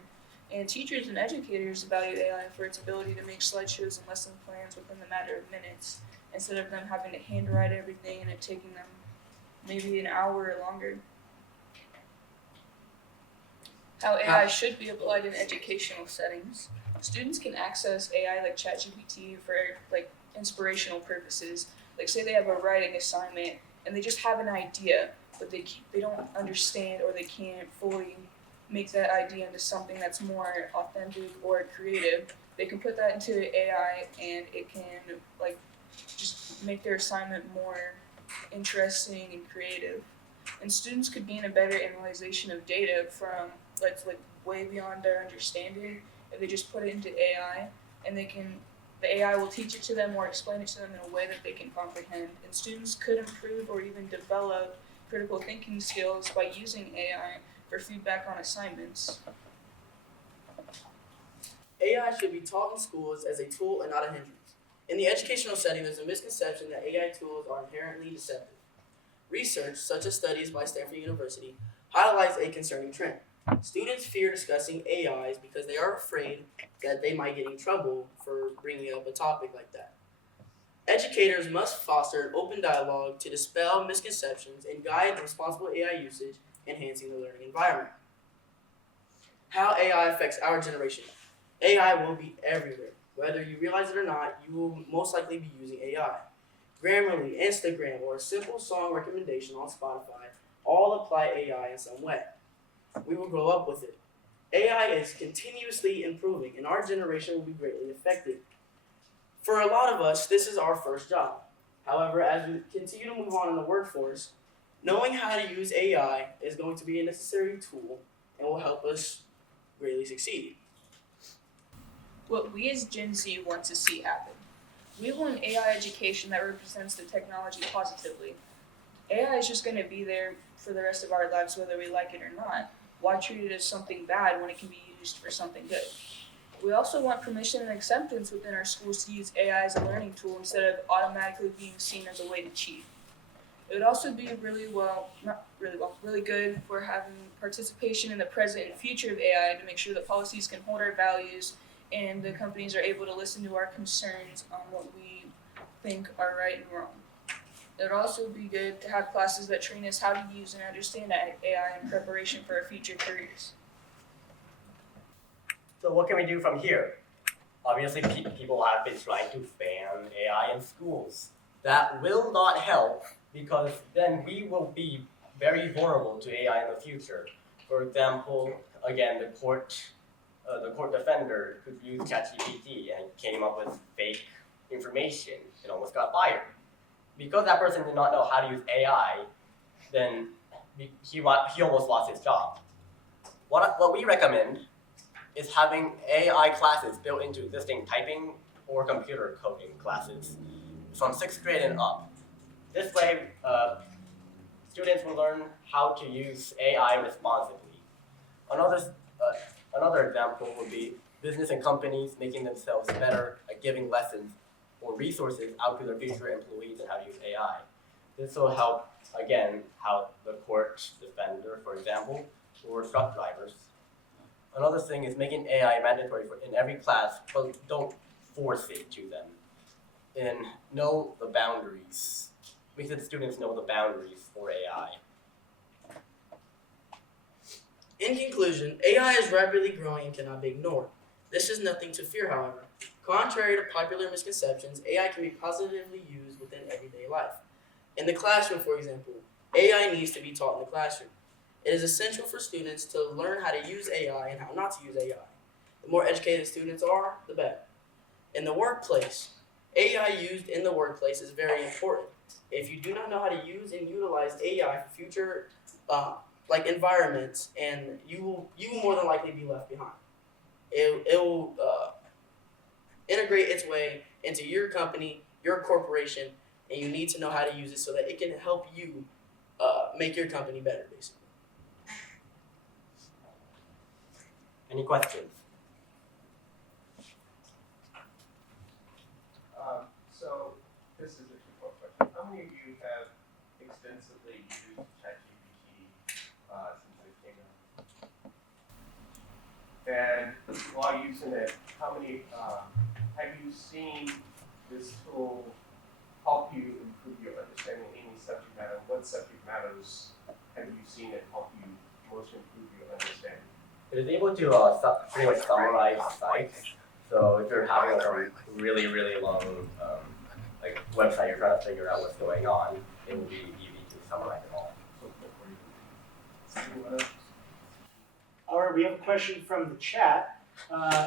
And teachers and educators value AI for its ability to make slideshows and lesson plans within the matter of minutes, instead of them having to handwrite everything and it taking them maybe an hour or longer. How AI should be applied in educational settings. Students can access AI like ChatGPT for inspirational purposes. Like say they have a writing assignment and they just have an idea, but they don't understand or they can't fully make that idea into something that's more authentic or creative. They can put that into AI and it can just make their assignment more interesting and creative. And students could gain a better analyzation of data from way beyond their understanding if they just put it into AI, and the AI will teach it to them or explain it to them in a way that they can comprehend. And students could improve or even develop critical thinking skills by using AI for feedback on assignments. AI should be taught in schools as a tool and not a hindrance. In the educational setting, there's a misconception that AI tools are inherently deceptive. Research, such as studies by Stanford University, highlights a concerning trend. Students fear discussing AIs because they are afraid that they might get in trouble for bringing up a topic like that. Educators must foster an open dialogue to dispel misconceptions and guide responsible AI usage, enhancing the learning environment. How AI affects our generation. AI will be everywhere. Whether you realize it or not, you will most likely be using AI. Grammarly, Instagram, or a simple song recommendation on Spotify all apply AI in some way. We will grow up with it. AI is continuously improving, and our generation will be greatly affected. For a lot of us, this is our first job. However, as we continue to move on in the workforce, knowing how to use AI is going to be a necessary tool and will help us greatly succeed. What we as Gen Z want to see happen. We want an AI education that represents the technology positively. AI is just going to be there for the rest of our lives whether we like it or not. Why treat it as something bad when it can be used for something good? We also want permission and acceptance within our schools to use AI as a learning tool instead of automatically being seen as a way to cheat. It would also be really good for having participation in the present and future of AI to make sure that policies can hold our values and the companies are able to listen to our concerns on what we think are right and wrong. It would also be good to have classes that train us how to use and understand AI in preparation for our future careers. So what can we do from here? Obviously, people have been trying to ban AI in schools. That will not help because then we will be very vulnerable to AI in the future. For example, again, the court defender could use ChatGPT and came up with fake information and almost got fired. Because that person did not know how to use AI, then he almost lost his job. What we recommend is having AI classes built into existing typing or computer coding classes from 6th grade and up. This way, students will learn how to use AI responsibly. Another example would be business and companies making themselves better at giving lessons or resources out to their future employees on how to use AI. This will help, again, how the court defender, for example, or truck drivers. Another thing is making AI mandatory in every class, but don't force it to them. And know the boundaries. Make sure the students know the boundaries for AI. In conclusion, AI is rapidly growing and cannot be ignored. This is nothing to fear, however. Contrary to popular misconceptions, AI can be positively used within everyday life. In the classroom, for example, AI needs to be taught in the classroom. It is essential for students to learn how to use AI and how not to use AI. The more educated students are, the better. In the workplace, AI used in the workplace is very important. If you do not know how to use and utilize AI for future environments, and you will more than likely be left behind. It will integrate its way into your company, your corporation, and you need to know how to use it so that it can help you make your company better, basically. Any questions? So this is a two-part question. How many of you have extensively used ChatGPT since it came out? And while using it, how many have you seen this tool help you improve your understanding of any subject matter? What subject matters have you seen it help you most improve your understanding? It is able to pretty much summarize sites. So if you're having a really, really long website, you're trying to figure out what's going on, it will be easy to summarize it all. All right, we have a question from the chat.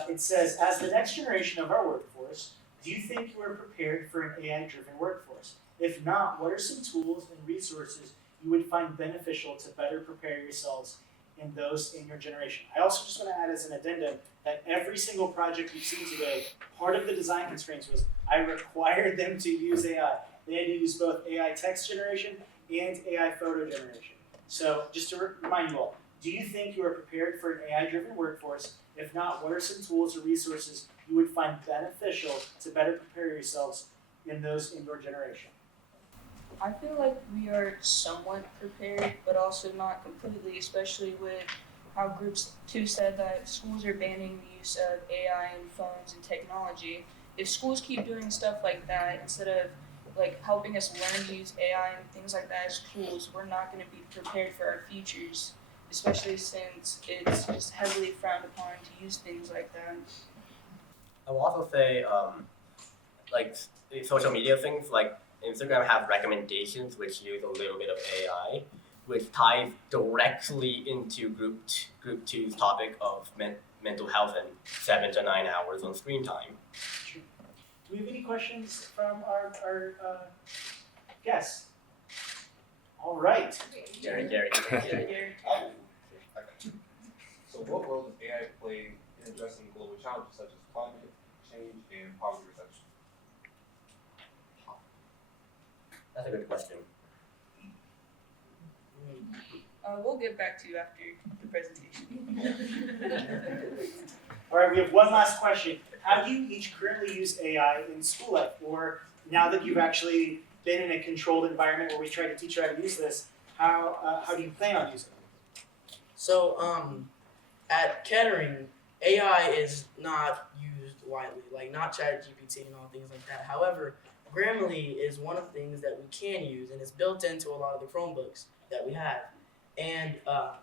It says, as the next generation of our workforce, do you think you are prepared for an AI-driven workforce? If not, what are some tools and resources you would find beneficial to better prepare yourselves in those in your generation? I also just want to add as an addendum that every single project you've seen today, part of the design constraints was I required them to use AI. They had to use both AI text generation and AI photo generation. So just to remind you all, do you think you are prepared for an AI-driven workforce? If not, what are some tools or resources you would find beneficial to better prepare yourselves in those in your generation? I feel like we are somewhat prepared, but also not completely, especially with how groups 2 said that schools are banning the use of AI and phones and technology. If schools keep doing stuff like that, instead of helping us learn to use AI and things like that as tools, we're not going to be prepared for our futures, especially since it's just heavily frowned upon to use things like that. I will also say, social media things like Instagram have recommendations which use a little bit of AI, which ties directly into group 2's topic of mental health and 7 to 9 hours on screen time. Do we have any questions from our guests? All right. Gerry. So what role does AI play in addressing global challenges such as climate change and poverty reduction? That's a good question. We'll get back to you after the presentation. All right, we have one last question. How do you each currently use AI in school life? Or now that you've actually been in a controlled environment where we try to teach you how to use this, how do you plan on using it? So, at Kettering, AI is not used widely, not ChatGPT and all things like that. However, Grammarly is one of the things that we can use, and it's built into a lot of the Chromebooks that we have. And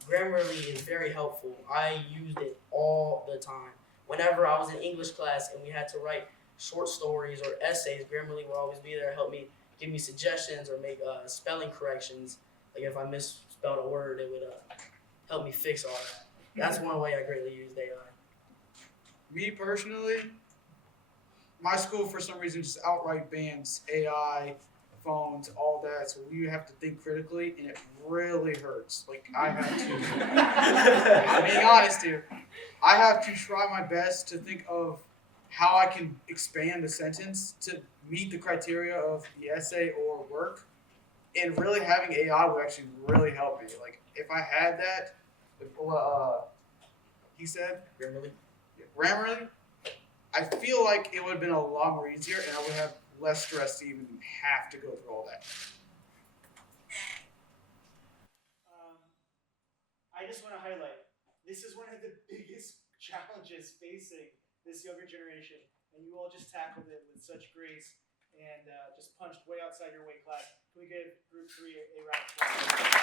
Grammarly is very helpful. I used it all the time. Whenever I was in English class and we had to write short stories or essays, Grammarly will always be there to help me, give me suggestions or make spelling corrections. Like if I misspelled a word, it would help me fix all that. That's one way I greatly used AI. Me personally, my school for some reason just outright bans AI, phones, all that. So we have to think critically, and it really hurts. I have to. I'm being honest here. I have to try my best to think of how I can expand the sentence to meet the criteria of the essay or work. And really having AI would actually really help me. If I had that, he said Grammarly. I feel like it would have been a lot more easier, and I would have less stress to even have to go through all that. I just want to highlight, this is one of the biggest challenges facing this younger generation, and you all just tackled it with such grace and just punched way outside your weight class. Can we give Group 3 a round of applause?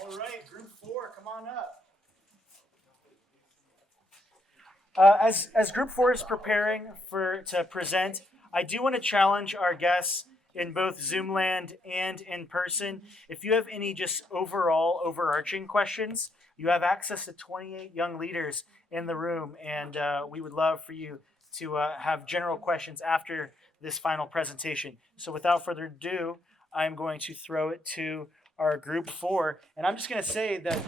All right, Group 4, come on up. As Group 4 is preparing to present, I do want to challenge our guests in both Zoom land and in person. If you have any just overall overarching questions, you have access to 28 young leaders in the room, and we would love for you to have general questions after this final presentation. So without further ado, I'm going to throw it to our Group 4, and I'm just going to say that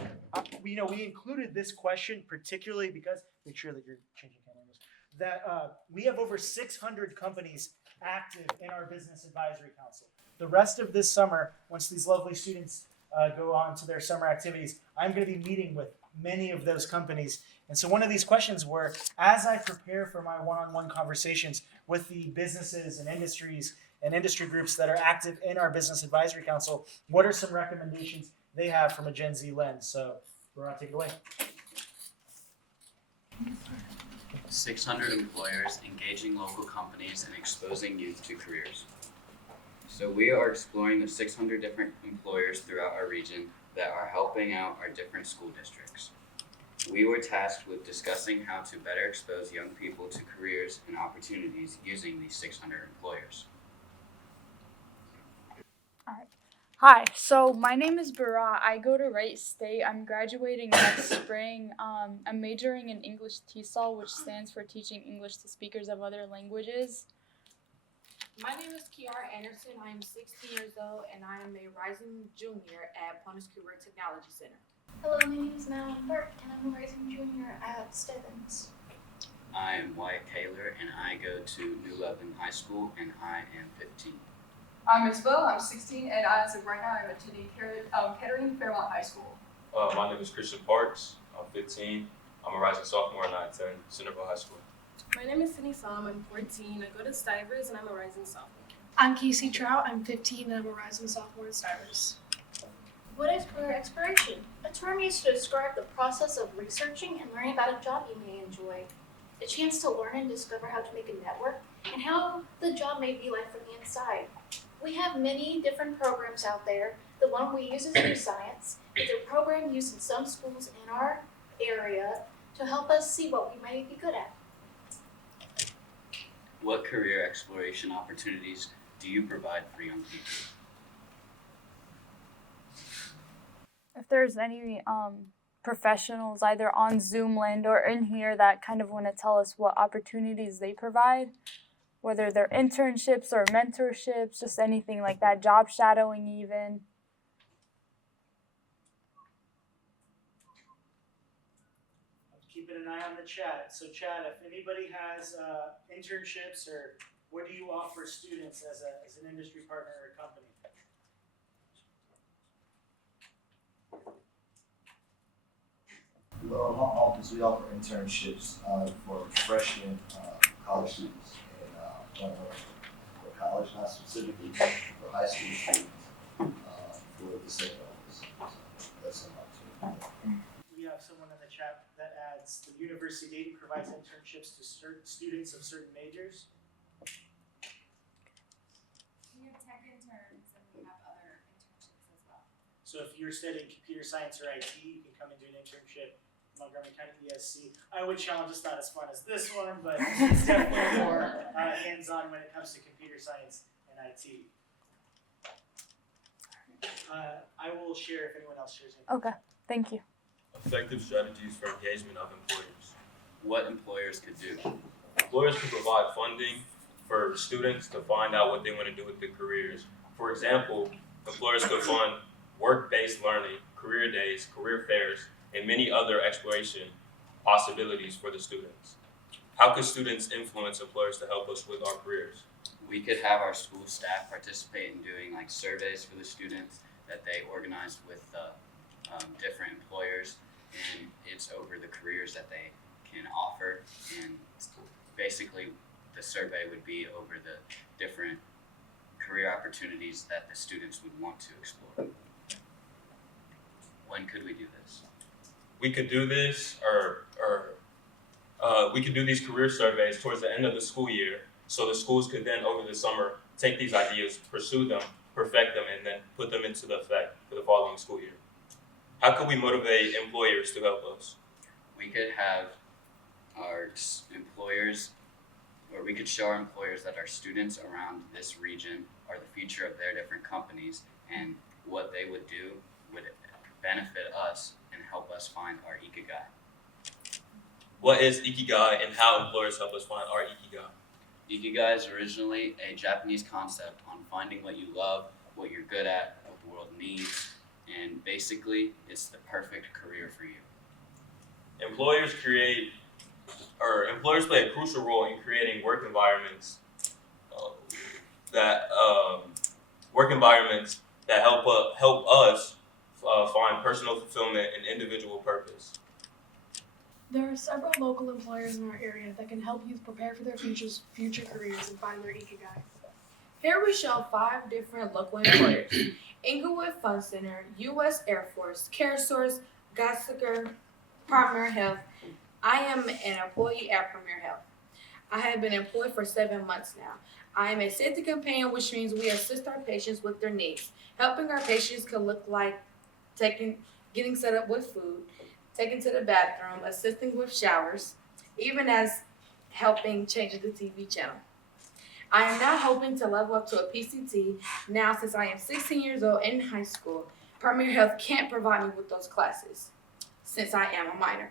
we included this question particularly because, make sure that you're changing cameras, that we have over 600 companies active in our Business Advisory Council. The rest of this summer, once these lovely students go on to their summer activities, I'm going to be meeting with many of those companies. And so one of these questions were, as I prepare for my one-on-one conversations with the businesses and industries and industry groups that are active in our Business Advisory Council, what are some recommendations they have from a Gen Z lens? So, Bryan, take it away. 600 employers engaging local companies and exposing youth to careers. So we are exploring the 600 different employers throughout our region that are helping out our different school districts. We were tasked with discussing how to better expose young people to careers and opportunities using these 600 employers. Hi, so my name is Bara. I go to Wright State. I'm graduating next spring. I'm majoring in English TESOL, which stands for Teaching English to Speakers of Other Languages. My name is Kiara Anderson. I am 16 years old and I am a rising junior at Pontus Career Technology Center. Hello, my name is Madeline Burke and I'm a rising junior at Stebbins. I am Wyatt Taylor and I go to New Lebanon High School and I am 15. I'm Isabel, I'm 16, and as of right now, I'm attending Kettering Fairmont High School. My name is Christian Parks. I'm 15. I'm a rising sophomore and I attend Centerville High School. My name is Cindy Solomon. I'm 14. I go to Stivers and I'm a rising sophomore. I'm Casey Trout. I'm 15 and I'm a rising sophomore at Stivers. What is career exploration? A term used to describe the process of researching and learning about a job you may enjoy. A chance to learn and discover how to make a network and how the job may be like from the inside. We have many different programs out there. The one we use is New Science. It's a program used in some schools in our area to help us see what we may be good at. What career exploration opportunities do you provide for young people? If there's any professionals either on Zoomland or in here that kind of want to tell us what opportunities they provide, whether they're internships or mentorships, just anything like that, job shadowing even. Keeping an eye on the chat. So chat, if anybody has internships or what do you offer students as an industry partner or a company? Well, in our office, we offer internships for freshman college students and for college, not specifically for high school students for the same office. So that's an opportunity. We have someone in the chat that adds the University of Dayton provides internships to students of certain majors. We have tech interns and we have other internships as well. So if you're studying computer science or IT, you can come and do an internship at Montgomery County ESC. I would challenge it's not as fun as this one, but it's definitely more hands-on when it comes to computer science and IT. I will share if anyone else shares anything. Okay, thank you. Effective strategies for engagement of employers. What employers could do? Employers can provide funding for students to find out what they want to do with their careers. For example, employers could fund work-based learning, career days, career fairs, and many other exploration possibilities for the students. How could students influence employers to help us with our careers? We could have our school staff participate in doing like surveys for the students that they organize with different employers, and it's over the careers that they can offer, and basically the survey would be over the different career opportunities that the students would want to explore. When could we do this? We could do this, we could do these career surveys towards the end of the school year, so the schools could then, over the summer, take these ideas, pursue them, perfect them, and then put them into the effect for the following school year. How could we motivate employers to help us? We could have our employers, or we could show our employers that our students around this region are the future of their different companies, and what they would do would benefit us and help us find our ikigai. What is ikigai, and how employers help us find our ikigai? Ikigai is originally a Japanese concept on finding what you love, what you're good at, what the world needs, and basically it's the perfect career for you. Employers play a crucial role in creating work environments that help us find personal fulfillment and individual purpose. There are several local employers in our area that can help youth prepare for their future careers and find their ikigai. Here we show 5 different local employers: Inglewood Fun Center, U.S. Air Force, CareSource, Gossaker, Premier Health. I am an employee at Premier Health. I have been employed for 7 months now. I am a safety companion, which means we assist our patients with their needs. Helping our patients could look like getting set up with food, taken to the bathroom, assisting with showers, even as helping change the TV channel. I am now hoping to level up to a PCT now since I am 16 years old in high school. Premier Health can't provide me with those classes since I am a minor.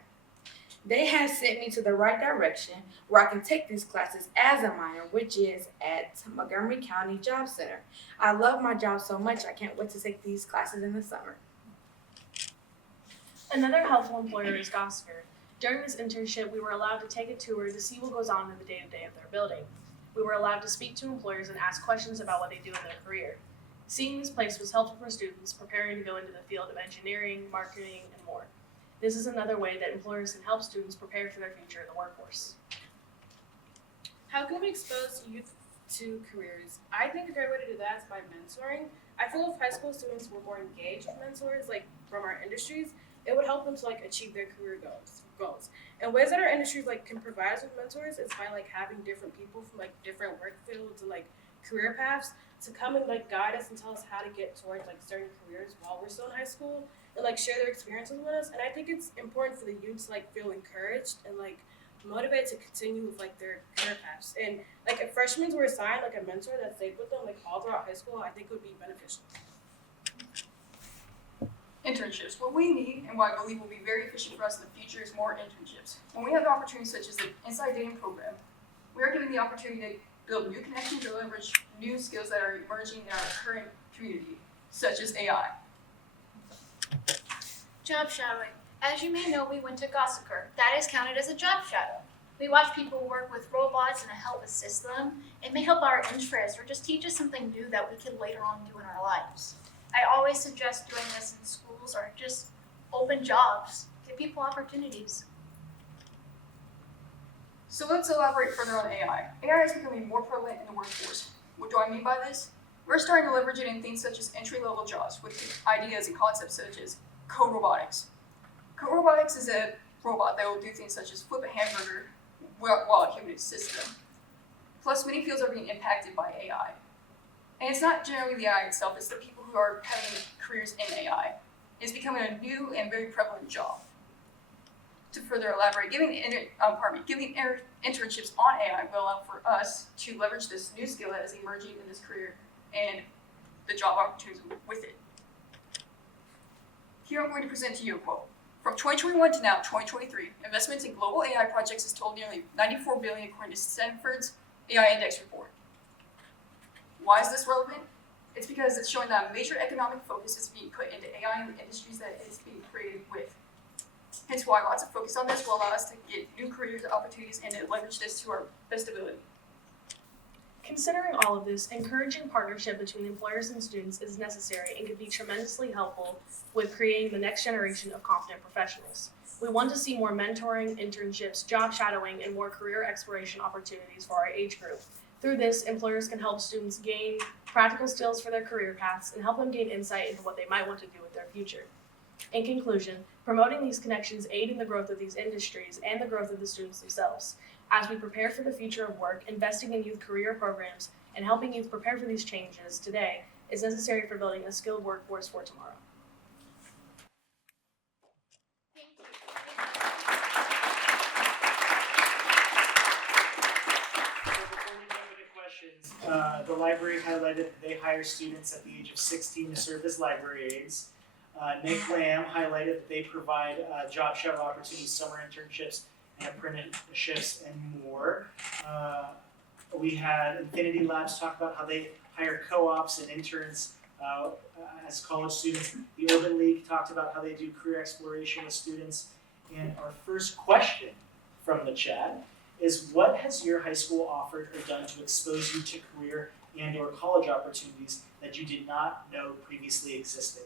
They have sent me to the right direction where I can take these classes as a minor, which is at Montgomery County Job Center. I love my job so much I can't wait to take these classes in the summer. Another helpful employer is Gossaker. During this internship, we were allowed to take a tour to see what goes on in the day-to-day of their building. We were allowed to speak to employers and ask questions about what they do in their career. Seeing this place was helpful for students preparing to go into the field of engineering, marketing, and more. This is another way that employers can help students prepare for their future in the workforce. How can we expose youth to careers? I think a great way to do that is by mentoring. I feel if high school students were more engaged with mentors, like from our industries, it would help them to achieve their career goals. And ways that our industries can provide us with mentors is by having different people from different work fields and career paths to come and guide us and tell us how to get towards certain careers while we're still in high school, and share their experiences with us. And I think it's important for the youth to feel encouraged and motivated to continue with their career paths. And if freshmen were assigned a mentor that stayed with them all throughout high school, I think it would be beneficial. Internships. What we need and what I believe will be very efficient for us in the future is more internships. When we have opportunities such as the Inside Dating program, we are given the opportunity to build new connections or leverage new skills that are emerging in our current community, such as AI. Job shadowing. As you may know, we went to Gossaker. That is counted as a job shadow. We watch people work with robots and help assist them. It may help our interest or just teach us something new that we could later on do in our lives. I always suggest doing this in schools or just open jobs. Give people opportunities. So let's elaborate further on AI. AI is becoming more prevalent in the workforce. What do I mean by this? We're starting to leverage it in things such as entry-level jobs with ideas and concepts such as co-robotics. Co-robotics is a robot that will do things such as flip a hamburger while a human assists them. Plus, many fields are being impacted by AI. And it's not generally the AI itself, it's the people who are having careers in AI. It's becoming a new and very prevalent job. To further elaborate, giving internships on AI will allow for us to leverage this new skill that is emerging in this career and the job opportunities with it. Here I'm going to present to you a quote. From 2021 to now, 2023, investments in global AI projects has totaled nearly $94 billion according to Stanford's AI Index report. Why is this relevant? It's because it's showing that a major economic focus is being put into AI and the industries that it's being created with. Hence why lots of focus on this will allow us to get new careers opportunities and to leverage this to our best ability. Considering all of this, encouraging partnership between employers and students is necessary and could be tremendously helpful with creating the next generation of confident professionals. We want to see more mentoring, internships, job shadowing, and more career exploration opportunities for our age group. Through this, employers can help students gain practical skills for their career paths and help them gain insight into what they might want to do with their future. In conclusion, promoting these connections aid in the growth of these industries and the growth of the students themselves. As we prepare for the future of work, investing in youth career programs and helping youth prepare for these changes today is necessary for building a skilled workforce for tomorrow. The library highlighted that they hire students at the age of 16 to serve as library aides. Nick Lamb highlighted that they provide job shadow opportunities, summer internships, and apprenticeships, and more. We had Infinity Labs talk about how they hire co-ops and interns as college students. The Urban League talked about how they do career exploration with students. And our first question from the chat is, what has your high school offered or done to expose you to career and or college opportunities that you did not know previously existed?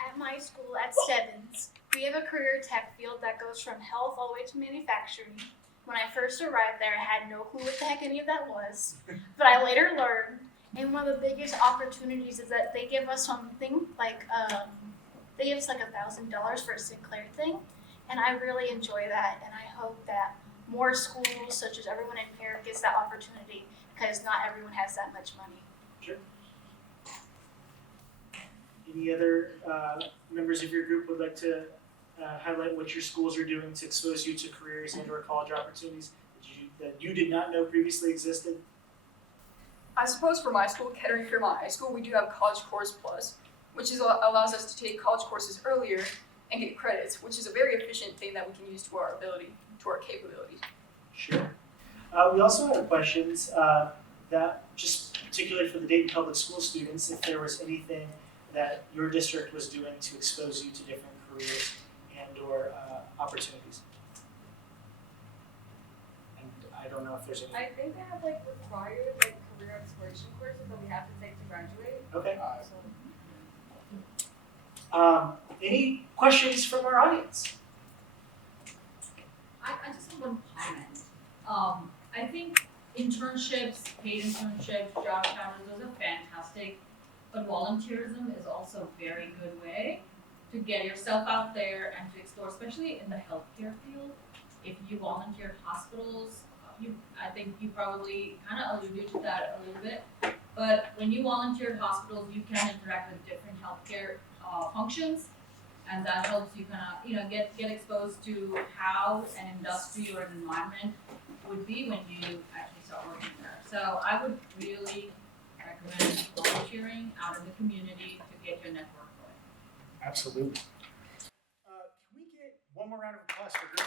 At my school at Stevens, we have a career tech field that goes from health all the way to manufacturing. When I first arrived there, I had no clue what the heck any of that was, but I later learned. And one of the biggest opportunities is that they give us something like, they give us like $1,000 for a Sinclair thing, and I really enjoy that, and I hope that more schools, such as everyone in Parent, gets that opportunity, because not everyone has that much money. Sure. Any other members of your group would like to highlight what your schools are doing to expose you to careers and or college opportunities that you did not know previously existed? I suppose for my school, Kettering High School, we do have College Course Plus, which allows us to take college courses earlier and get credits, which is a very efficient thing that we can use to our ability, to our capabilities. Sure. We also had questions that just particularly for the Dayton Public School students, if there was anything that your district was doing to expose you to different careers and or opportunities. And I don't know if there's any. I think they have like required like career exploration courses that we have to take to graduate. Okay. Any questions from our audience? I just have one comment. I think internships, paid internships, job shadows, those are fantastic, but volunteerism is also a very good way to get yourself out there and to explore, especially in the healthcare field. If you volunteer at hospitals, I think you probably kind of alluded to that a little bit, but when you volunteer at hospitals, you can interact with different healthcare functions, and that helps you kind of, get exposed to how an industry or an environment would be when you actually start working there. So I would really recommend volunteering out in the community to get your network going. Absolutely. Can we get one more round of applause for group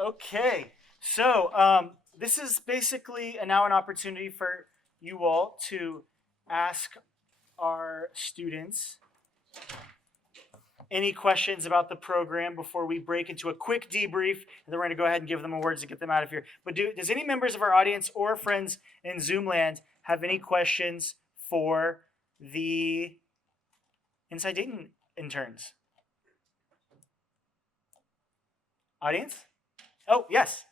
4? Okay, so this is basically now an opportunity for you all to ask our students any questions about the program before we break into a quick debrief, and then we're going to go ahead and give them awards to get them out of here. But does any members of our audience or friends in Zoom land have any questions for the Inside Dayton interns? Audience? Oh, yes.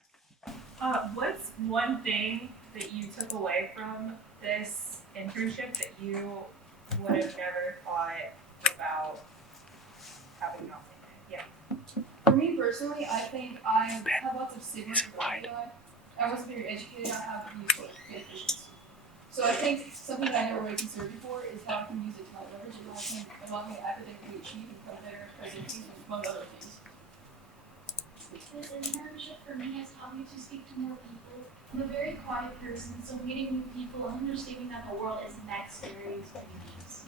What's one thing that you took away from this internship that you would have never thought about having not seen it? Yeah. For me personally, I think I have lots of signals for AI. I wasn't very educated on how to use efficiency. So I think something that I never really considered before is how I can use it to my leverage and how I can allow me to academically achieve and become better presentations among other things. This internship for me has taught me to speak to more people. I'm a very quiet person, so meeting new people and understanding that the world isn't that scary is pretty nice.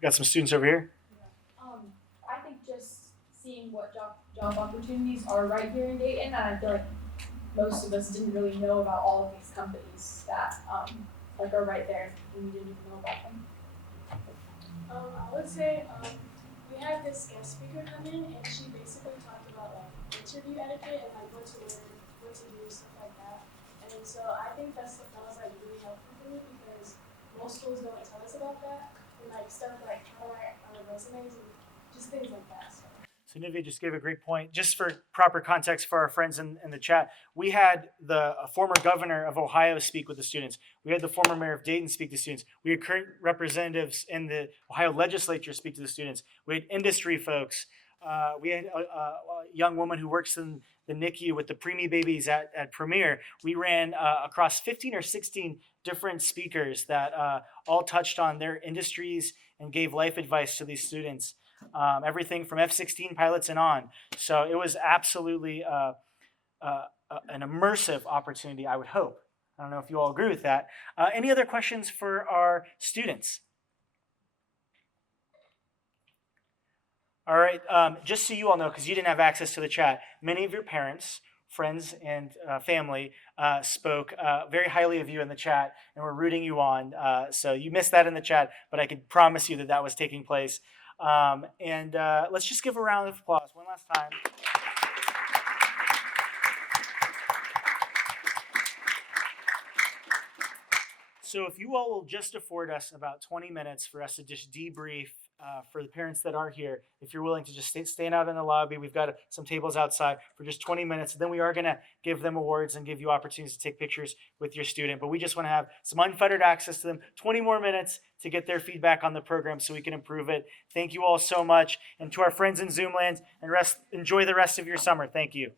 Got some students over here. I think just seeing what job opportunities are right here in Dayton, and I feel like most of us didn't really know about all of these companies that are right there, and we didn't even know about them. I would say we had this guest speaker come in, and she basically talked about interview etiquette and what to wear, what to do, stuff like that. And so I think that stuff was really helpful for me because most schools don't tell us just things like that. So Nivea just gave a great point. Just for proper context for our friends in the chat, we had the former governor of Ohio speak with the students. We had the former mayor of Dayton speak to students. We had current representatives in the Ohio legislature speak to the students. We had industry folks. We had a young woman who works in the NICU with the preemie babies at Premier. We ran across 15 or 16 different speakers that all touched on their industries and gave life advice to these students. Everything from F-16 pilots and on. So it was absolutely an immersive opportunity, I would hope. I don't know if you all agree with that. Any other questions for our students? All right, just so you all know, because you didn't have access to the chat, many of your parents, friends, and family spoke very highly of you in the chat and were rooting you on. So you missed that in the chat, but I can promise you that that was taking place. Let's just give a round of applause one last time. So if you all will just afford us about 20 minutes for us to just debrief for the parents that are here, if you're willing to just stand out in the lobby, we've got some tables outside for just 20 minutes. Then we are going to give them awards and give you opportunities to take pictures with your student. But we just want to have some unfettered access to them, 20 more minutes to get their feedback on the program so we can improve it. Thank you all so much. And to our friends in Zoom land, and enjoy the rest of your summer. Thank you.